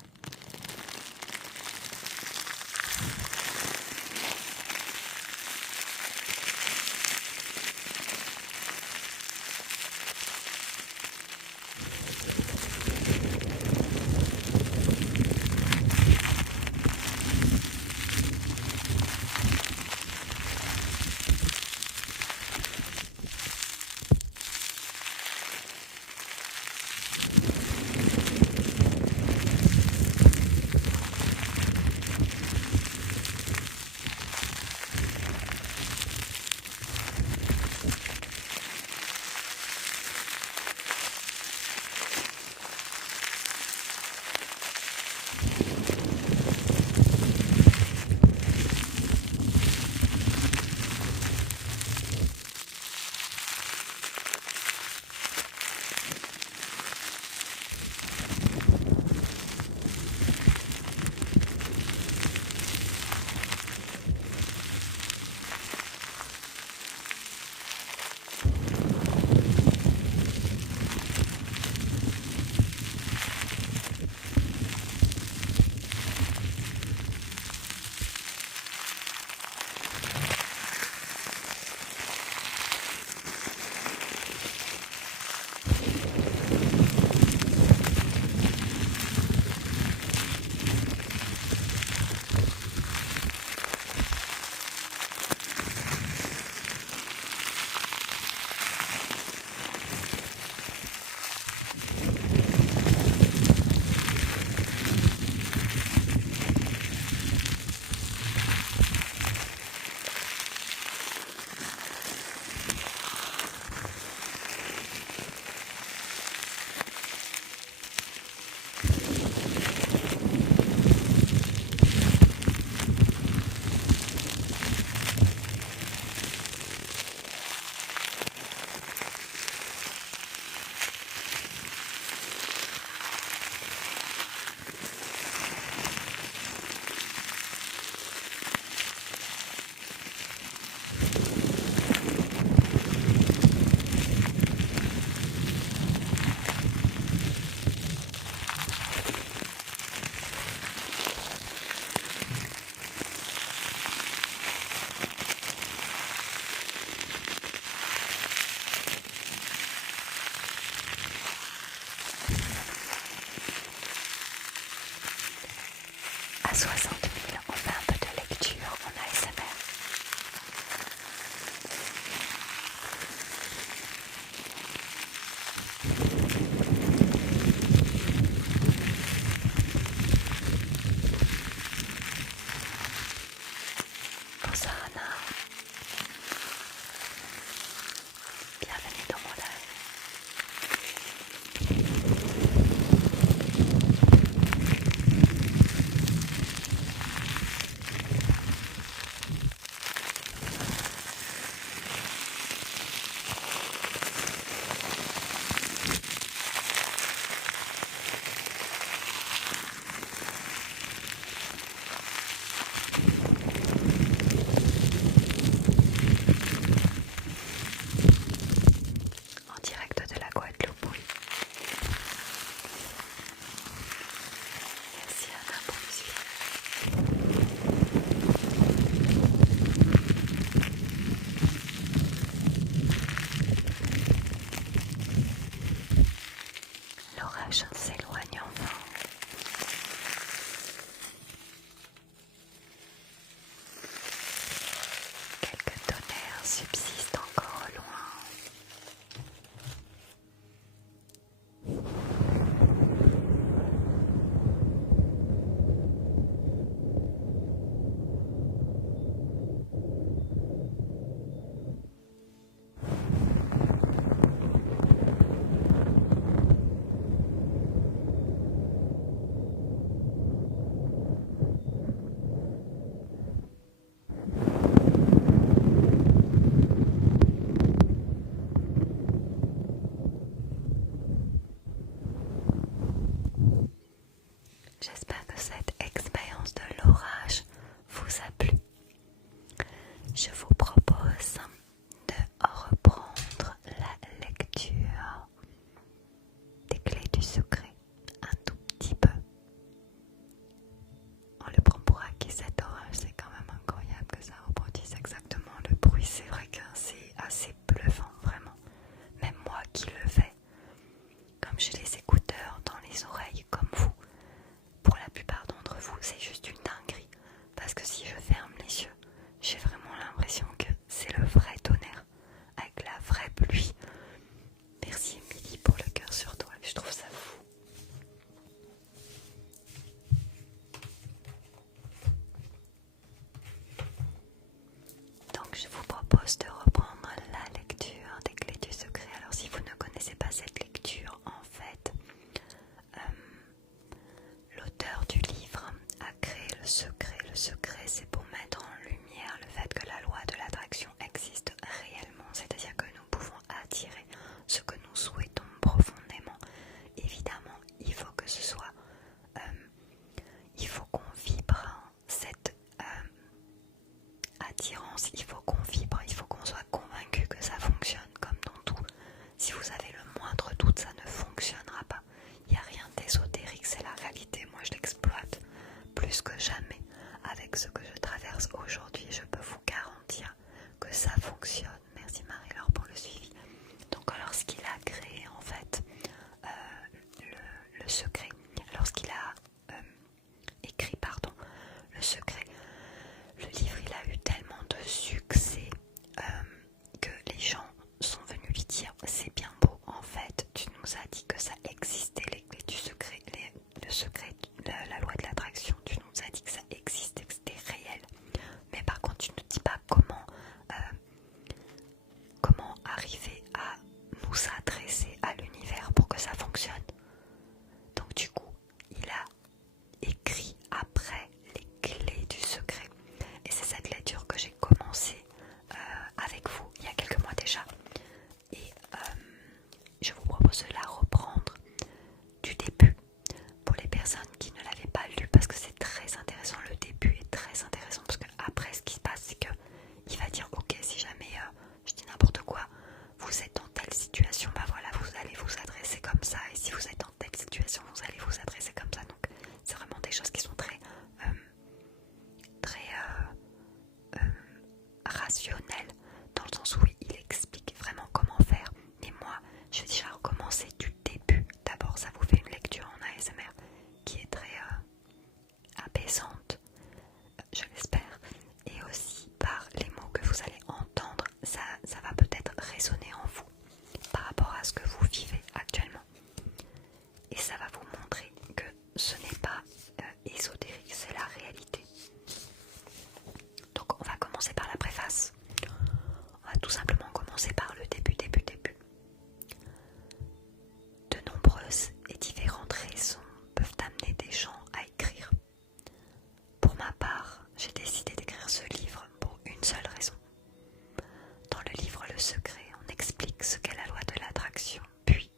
À 60 000, on fait un peu de lecture en ASMR. Bonsoir Anna. Bienvenue dans mon live. musique, c'est assez bluffant, vraiment. Même moi qui le fais, comme j'ai les écouteurs dans les oreilles, comme vous, pour la plupart d'entre vous, c'est juste une dinguerie. Parce que si je ferme les yeux, j'ai vraiment l'impression que c'est le vrai tonnerre, avec la vraie pluie. Merci Émilie pour le cœur sur toi, je trouve ça fou. Donc je vous propose de reprendre la lecture des Clés du Secret. Alors si vous ne connaissez pas cette lecture, en fait, l'auteur du livre a créé le secret. Le secret, c'est pour mettre en lumière le fait que la loi de l'attraction existe réellement. C'est-à-dire que nous pouvons attirer ce que nous souhaitons profondément. Évidemment, il faut que ce soit... il faut qu'on vibre cette attirance, il faut qu'on vibre, il faut qu'on soit convaincu que ça fonctionne comme dans tout. Si vous avez le moindre doute, ça ne fonctionnera pas. Il n'y a rien d'ésotérique, c'est la réalité. Moi je l'exploite plus que jamais. Avec ce que je traverse aujourd'hui, je peux vous garantir que ça fonctionne. Merci Marie-Laure pour le suivi. Donc lorsqu'il a créé en fait le secret, lorsqu'il a écrit le secret, le livre il a eu tellement de succès que les gens sont venus lui dire c'est bien beau, en fait tu nous as dit que ça existait, les clés du secret, le secret, la loi de l'attraction, tu nous as dit que ça existait, que c'était réel, mais par contre tu ne dis pas comment arriver à nous adresser à l'univers pour que ça fonctionne. Donc du coup il a écrit après les clés du secret, et c'est cette lecture que j'ai commencé avec vous il y a quelques mois déjà, et je vous propose de la reprendre du début pour les personnes qui ne l'avaient pas lu, parce que c'est très intéressant. Le début est très intéressant parce que après ce qui se passe, c'est que il va dire ok, si jamais je dis n'importe quoi, vous êtes dans telle situation, bah voilà, vous allez vous adresser comme ça, et si vous êtes dans telle situation, vous allez vous adresser comme ça. Donc c'est vraiment des choses qui sont très rationnelles, dans le sens où il explique vraiment comment faire. Et moi je vais déjà recommencer du début. D'abord ça vous fait une lecture en ASMR qui est très apaisante, je l'espère, et aussi par les mots que vous allez entendre, ça va peut-être résonner en vous par rapport à ce que vous vivez actuellement, et ça va vous montrer que ce n'est pas ésotérique, c'est la réalité. Donc on va commencer par la préface. On va tout simplement commencer par le début. De nombreuses et différentes raisons peuvent amener des gens à écrire. Pour ma part, j'ai décidé d'écrire ce livre pour une seule raison. Dans le livre Le Secret, on explique ce qu'est la loi de l'attraction, puis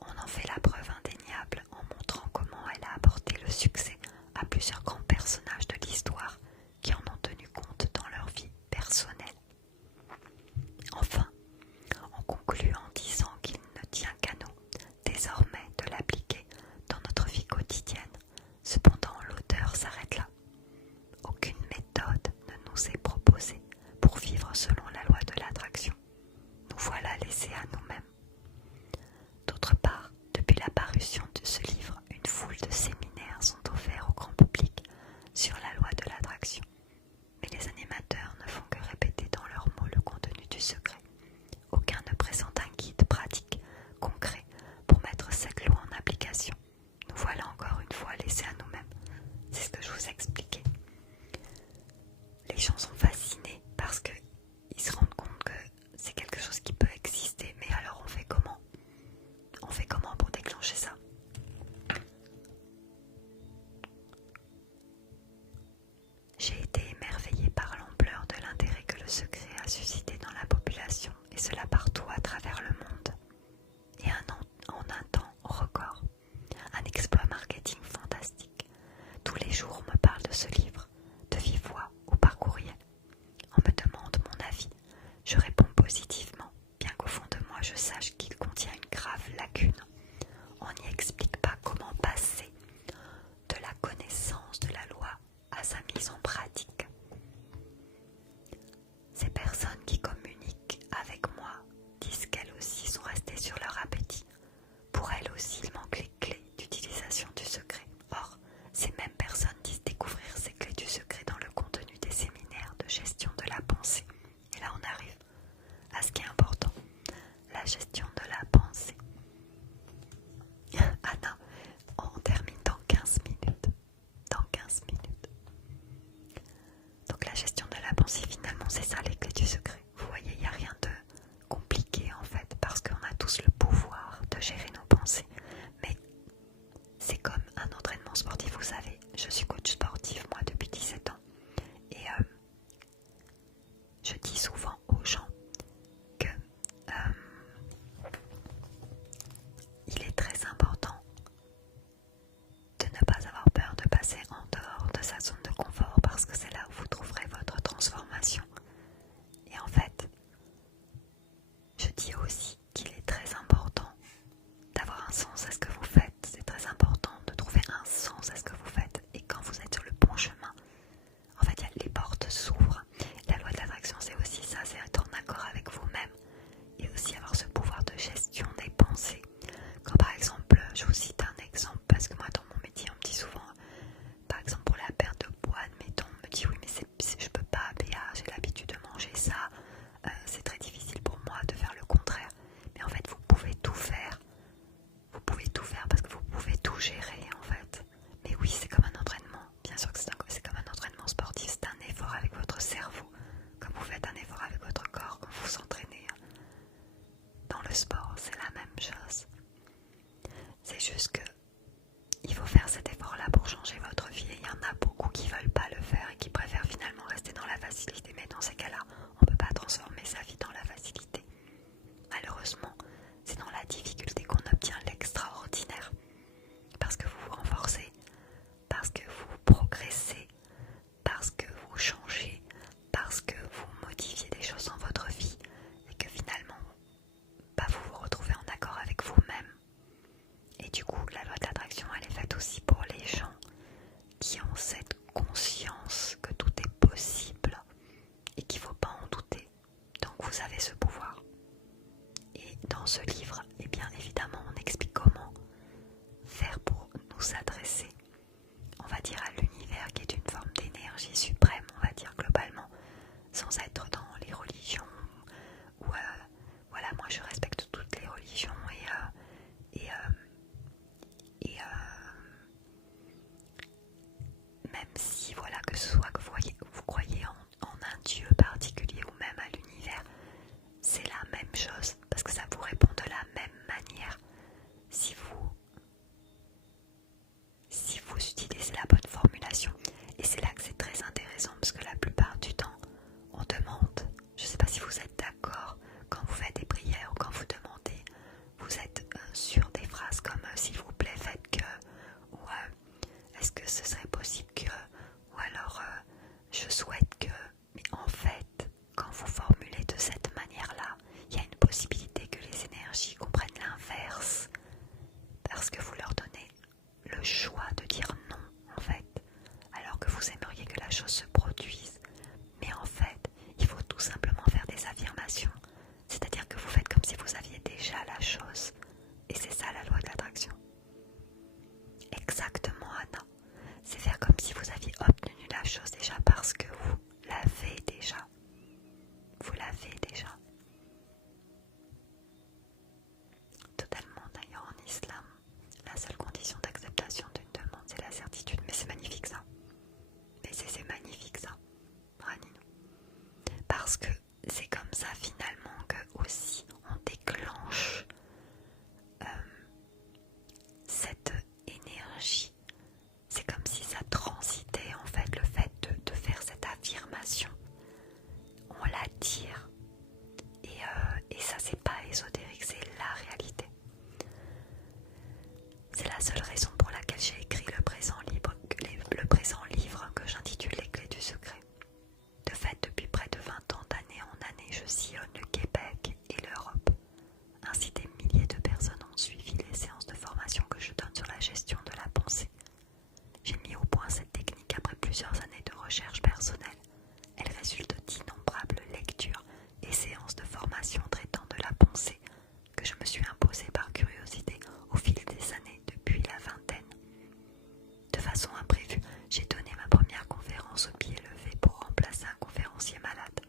on en fait la preuve indéniable en montrant comment elle a apporté le succès à plusieurs grands personnages de l'histoire qui en ont tenu compte dans leur vie personnelle. Enfin, on conclut en disant qu'il ne tient qu'à nous, désormais, de l'appliquer dans notre vie quotidienne. Cependant, l'auteur s'arrête là. Aucune méthode ne nous est proposée pour vivre selon la loi de l'attraction. Nous voilà laissés à nous-mêmes. D'autre part, depuis la parution de ce livre, une foule de séminaires sont offerts au grand public sur la loi de l'attraction. Mais les animateurs ne font que répéter dans leurs mots le contenu du secret. Aucun ne présente un guide pratique, concret, pour mettre cette loi en application. Nous voilà encore une fois laissés à nous-mêmes. C'est ce que je vous expliquais. Les gens sont fascinés parce qu'ils se rendent compte que c'est quelque chose qui peut exister. Mais alors on fait comment? On fait comment pour déclencher ça? J'ai été émerveillée par l'ampleur de l'intérêt que le secret a suscité dans la population, et cela partout à travers le monde. Et en un temps record, un exploit marketing fantastique. Tous les jours on me parle de ce livre, de vive voix ou par courriel. On me demande mon avis. Je réponds positivement, bien qu'au fond de moi je sache qu'il contient une grave lacune. On n'y explique pas comment passer de la connaissance de la loi à sa mise en pratique. Ces personnes qui communiquent l'énergie suprême, on va dire globalement, sans être dans les religions ou voilà, moi je respecte toutes les religions et même si voilà, que ce soit que vous croyez en un Dieu particulier ou même à l'univers, c'est la même chose parce que ça vous répond de la même manière si vous utilisez la bonne formulation. Et c'est là que c'est très intéressant parce que la plupart du temps on demande, je ne sais pas si vous êtes d'accord, quand vous faites des prières ou quand vous demandez, vous êtes sur des phrases comme s'il vous plaît faites que, ou est-ce que ce serait possible que, ou alors je souhaite que. Mais en fait, quand vous formulez de cette manière-là, il y a une possibilité que les énergies comprennent l'inverse parce que vous leur donnez le choix de dire non en fait, alors que vous aimeriez que la chose se produise. Mais en fait, il faut tout simplement faire des affirmations, c'est-à-dire que vous faites comme si vous aviez déjà la chose, et c'est ça la loi de l'attraction. Exactement, Anna, c'est faire comme si vous aviez obtenu la chose déjà parce que vous l'avez déjà. Vous l'avez déjà. Totalement, d'ailleurs en islam, la seule condition d'acceptation d'une demande c'est la certitude, mais c'est magnifique ça. Mais c'est magnifique ça, Ranino. Parce que c'est comme ça finalement que aussi on déclenche cette énergie. C'est comme si ça transitait en fait le fait de faire cette affirmation. On l'attire et ça c'est pas ésotérique, c'est la réalité. C'est la seule raison pour laquelle j'ai écrit le présent livre que j'intitule Les Clés du Secret. De fait, depuis près de 20 ans, d'année en année, je sillonne le Québec et l'Europe. Ainsi, des milliers de personnes ont suivi les séances de formation que je donne sur la gestion de la pensée. J'ai mis au point cette technique après plusieurs années de recherche personnelle. Elle résulte d'innombrables lectures et séances de formation traitant de la pensée que je me suis imposée par curiosité au fil des années depuis la vingtaine. De façon imprévue, j'ai donné ma première conférence au pied levé pour remplacer un conférencier malade.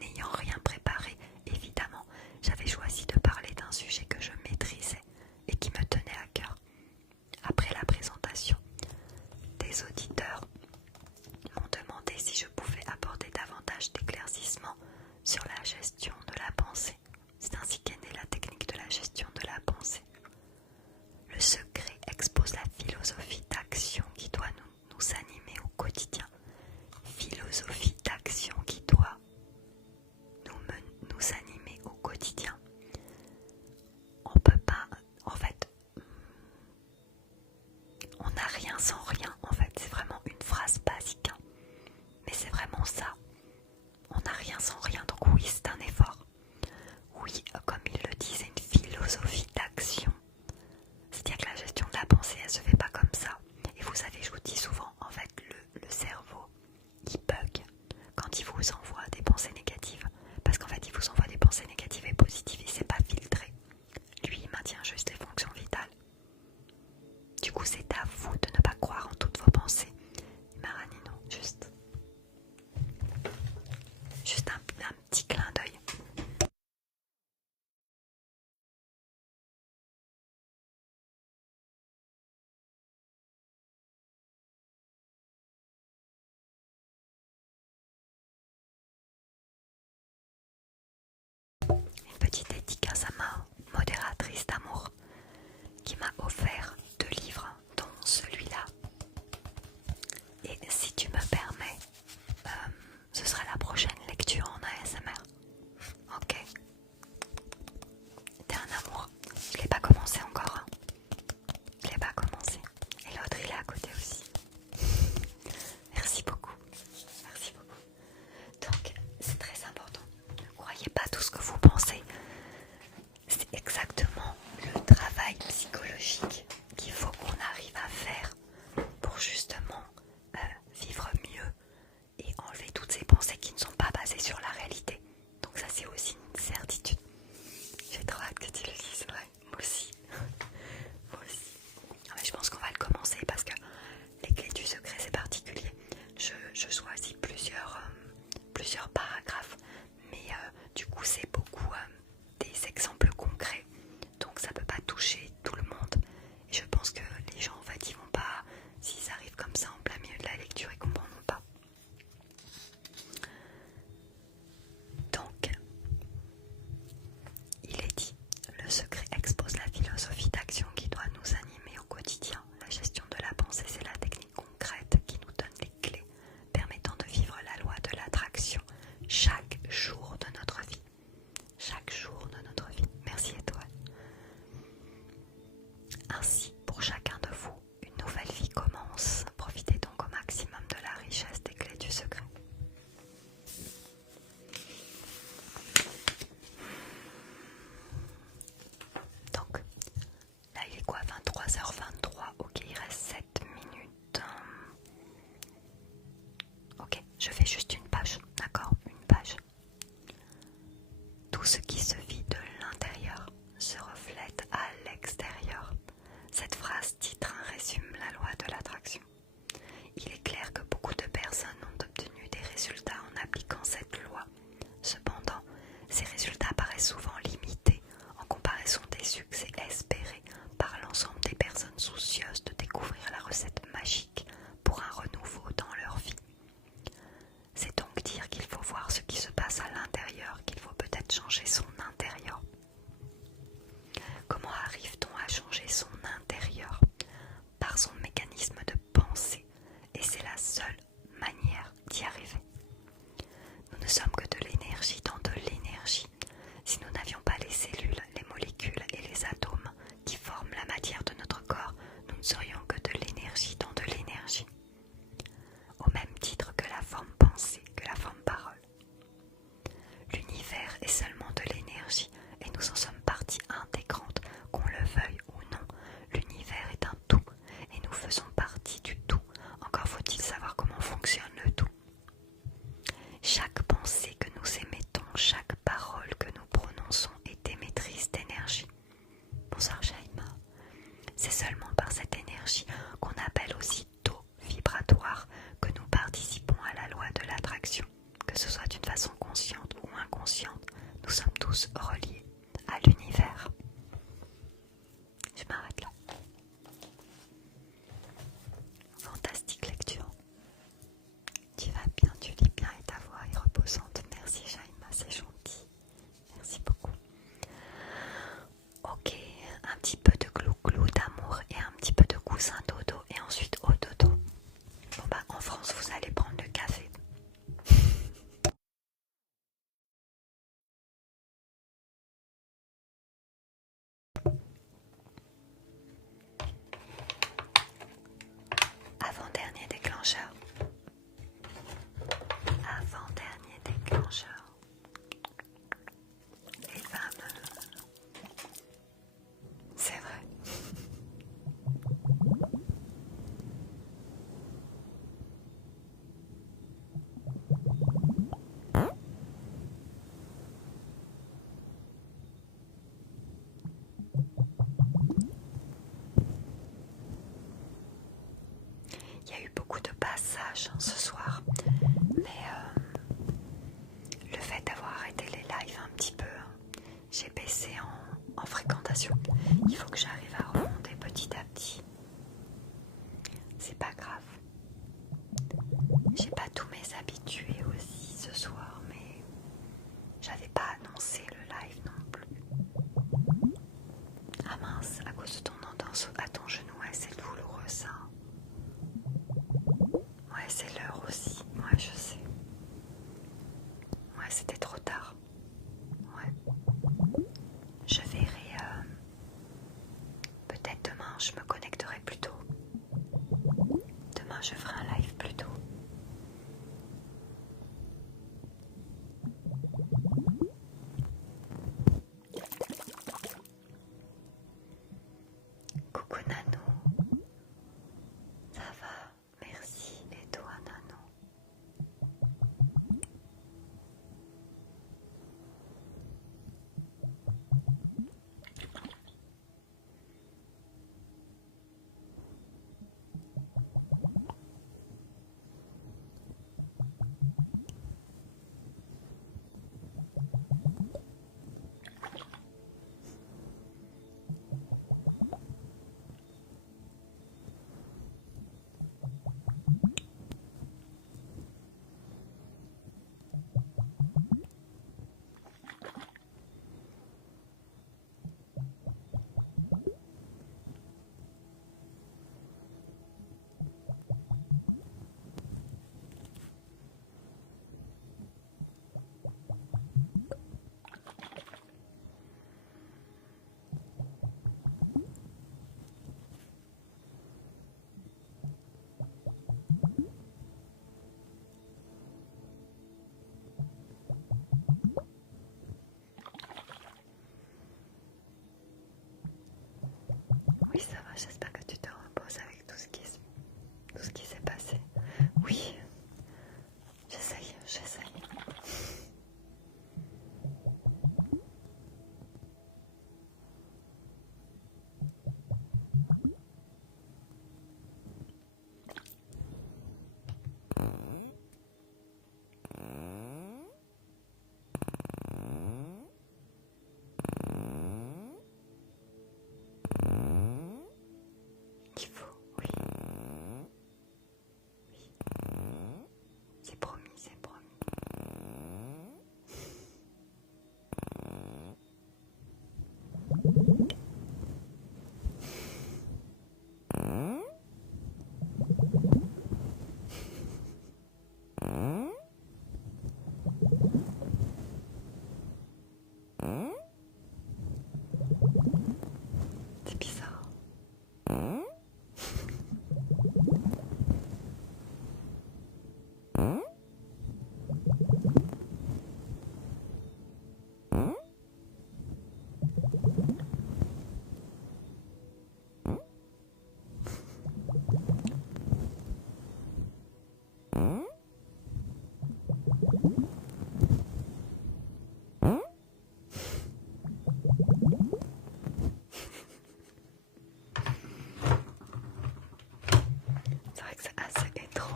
N'ayant rien préparé, évidemment, j'avais choisi de parler d'un sujet que je maîtrisais et qui me tenait à cœur. Après la présentation, des auditeurs m'ont demandé si je pouvais apporter davantage d'éclaircissements sur la gestion de la pensée. C'est ainsi qu'est née la technique de la gestion de la pensée. Le secret expose la philosophie d'action qui doit nous animer au quotidien. Philosophie d'action qui doit nous animer au quotidien. On peut pas, en fait, on n'a rien sans rien, en fait, c'est vraiment une phrase basique, hein. Mais c'est vraiment ça. On n'a rien sans rien, donc oui, c'est un effort. Oui, comme il le dit, c'est une philosophie d'action. C'est-à-dire que la gestion de la pensée, elle se fait pas comme ça. Et vous savez, je vous dis souvent, en fait, le cerveau, il bug quand il vous envoie des pensées négatives. Parce qu'en fait, il vous envoie des pensées négatives et positives et c'est pas filtré. Lui, il maintient juste les fonctions vitales. Du coup, c'est à vous de ne pas croire en toutes vos pensées. Maranino, juste un petit clin d'œil. Une petite dédicace à ma modératrice d'amour qui m'a offert 2 livres, dont celui-là. Et si tu me permets, ce sera la prochaine lecture en ASMR. Ok. T'es un amour. Je l'ai pas commencé encore. Hein. Je l'ai pas commencé. Et l'autre il est à côté aussi. Merci beaucoup. Merci beaucoup. Donc c'est très important. Ne croyez pas tout ce que vous pensez. C'est exactement le travail psychologique qu'il faut qu'on arrive à faire pour justement vivre mieux et enlever toutes ces pensées qui ne sont pas basées sur la réalité. Donc ça c'est aussi une certitude. J'ai trop hâte que tu le lises, ouais, moi aussi. Moi aussi. Ah, mais je pense qu'on va le commencer parce que les clés du secret c'est particulier. Je Je fais juste une page, d'accord? Une page. Tout ce qui se vit de l'intérieur se reflète à l'extérieur. Cette phrase titre résume la loi de l'attraction. Il est clair que beaucoup de personnes ont obtenu des résultats en appliquant cette loi. Cependant, ces résultats paraissent souvent limités en comparaison des succès espérés par l'ensemble des personnes soucieuses de découvrir la recette magique pour un renouveau dans leur vie. C'est donc dire qu'il faut voir ce qui se passe à l'intérieur, qu'il faut peut-être changer son intérieur. Comment arrive-t-on à changer son intérieur? Par son mécanisme de pensée, et c'est la seule manière d'y arriver. Nous ne sommes que de l'énergie dans de l'énergie. Si nous n'avions pas les cellules, les molécules et les atomes qui forment la matière de notre corps, nous ne serions que de l'énergie dans de l'énergie. Au même titre que la forme pensée, que la forme parole. L'univers est seulement de l'énergie et nous en sommes partie intégrante, qu'on le veuille ou non. L'univers est un tout et nous faisons partie du tout. Encore faut-il savoir comment fonctionne le tout. Chaque pensée que nous émettons, chaque parole que nous prononçons est émettrice d'énergie. Bonsoir Shaima. C'est seulement par cette énergie qu'on appelle aussi taux vibratoire que nous participons à la loi de l'attraction. Que ce soit d'une façon consciente ou inconsciente, nous sommes tous reliés à l'univers. Je m'arrête là. Fantastique lecture. Tu vas bien, tu lis bien et ta voix est reposante. Merci Shaima, c'est gentil. Merci beaucoup. Ok, un petit peu de glou-glou d'amour et un petit peu de coussin dodo et ensuite au dodo. Bon bah en France vous allez prendre le café. Avant-dernier déclencheur. Avant-dernier déclencheur. Les fameux. C'est vrai. Il y a eu beaucoup de passages ce soir, mais le fait d'avoir arrêté les lives un petit peu, j'ai baissé en fréquentation. Il faut que j'arrive à remonter petit à petit. C'est pas grave. J'ai pas tous mes habitués aussi ce soir, mais j'avais pas annoncé le live non plus. Ah mince, à cause de ton entente à ton genou, ouais, c'est douloureux ça. Ouais, c'est l'heure aussi, ouais, je sais. Ouais, c'était trop tard. Ouais. Je verrai. Peut-être demain, je me connecterai plus tôt. Demain, je ferai un live plus tôt. Coucou Nano. Ça va? Merci. Et toi, Nano? Oui, ça va, j'espère que tu te reposes avec tout ce qui s'est passé. Oui, je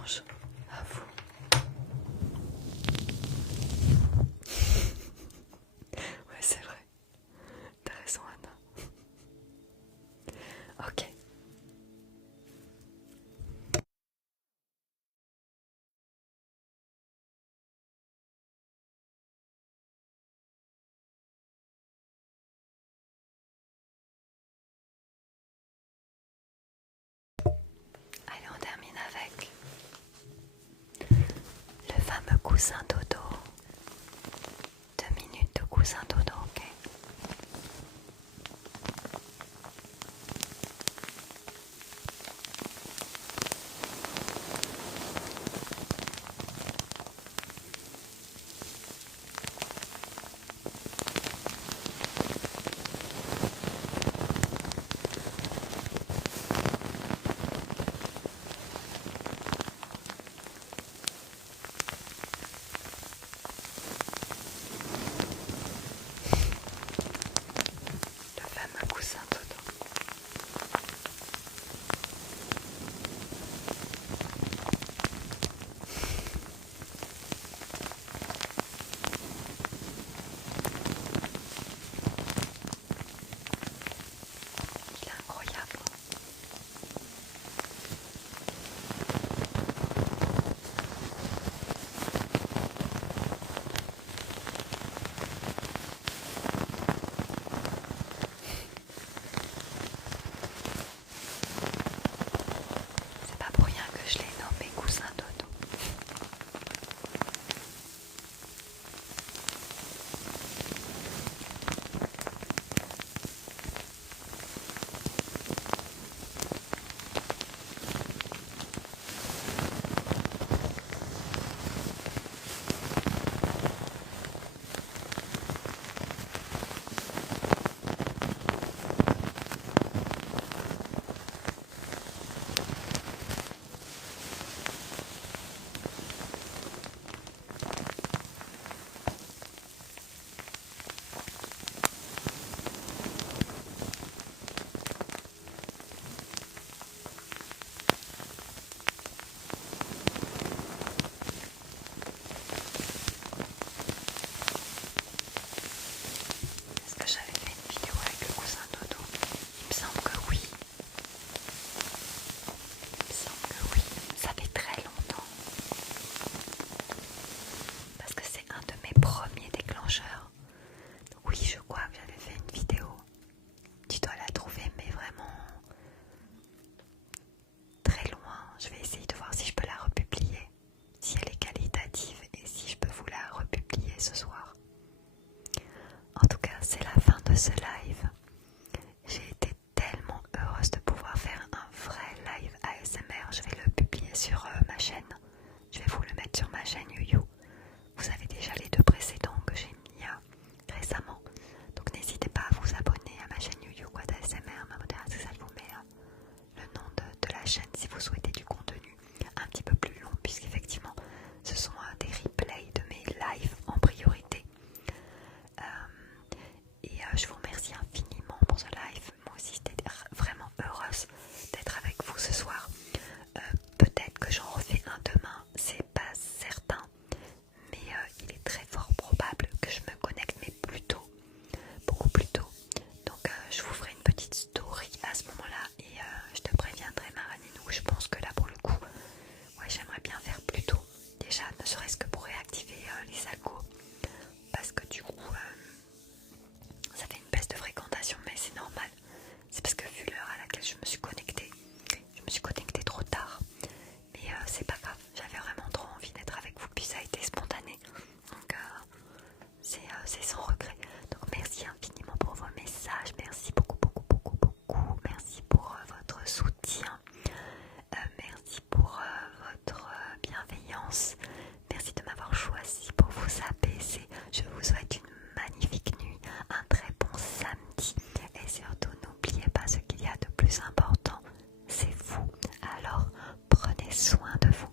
étrange, à vous. Ouais, c'est vrai. T'as raison, Anna. Ok. Allez, on termine avec le fameux coussin dodo. 2 minutes de coussin dodo, ok? Le fameux coussin dodo. Il est incroyable. C'est pas pour rien que je l'ai nommé coussin dodo. Est-ce que j'avais fait une vidéo avec le coussin dodo? Il me semble que oui. Il me semble que oui. Ça fait très longtemps. Parce que c'est un de mes premiers déclencheurs. Donc oui, je crois que j'avais fait une vidéo. Tu dois la trouver, mais vraiment très loin. Je vais essayer de voir si je peux la republier, si elle est qualitative et si je peux vous la republier ce soir. En tout cas, c'est la fin de ce live. J'ai été tellement heureuse de pouvoir faire un vrai live ASMR. Je vais le publier sur ma chaîne. Je vais vous le mettre sur ma chaîne YuYu. Vous avez déjà les 2 précédents que j'ai mis récemment. Donc n'hésitez pas à vous abonner à ma chaîne YuYu Quad ASMR. Ma modératrice, elle vous met le nom de la chaîne si vous souhaitez du contenu un petit peu plus long, puisqu'effectivement ce sont des replays de mes lives en priorité. Et je vous remercie infiniment pour ce live. Moi aussi j'étais vraiment heureuse d'être avec vous ce soir. Peut-être que j'en refais un demain, c'est pas certain, mais il est très fort probable que je me connecte, mais plus tôt, beaucoup plus tôt. Donc je vous ferai une petite story à ce moment-là et je te préviendrai, Maraninou. Je pense que là pour le coup, ouais, j'aimerais bien faire plus tôt. Déjà, ne serait-ce que pour réactiver les algos, parce que du coup ça fait une baisse de fréquentation, mais c'est normal. C'est parce que vu l'heure à laquelle je me suis connectée trop tard. Mais c'est pas grave, j'avais vraiment trop envie d'être avec vous, puis ça a été spontané. Donc c'est sans regret. Donc merci infiniment pour vos messages, merci beaucoup, beaucoup, beaucoup, beaucoup. Merci pour votre soutien, merci pour votre bienveillance. Merci de m'avoir choisi pour vous apaiser. Je vous souhaite une magnifique nuit, un très bon samedi. Et surtout, n'oubliez pas ce qu'il y a de plus important, c'est vous. Alors, prenez soin de vous.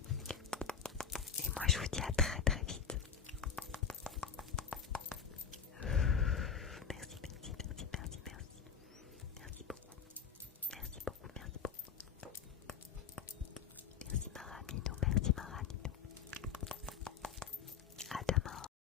Et moi, je vous dis à très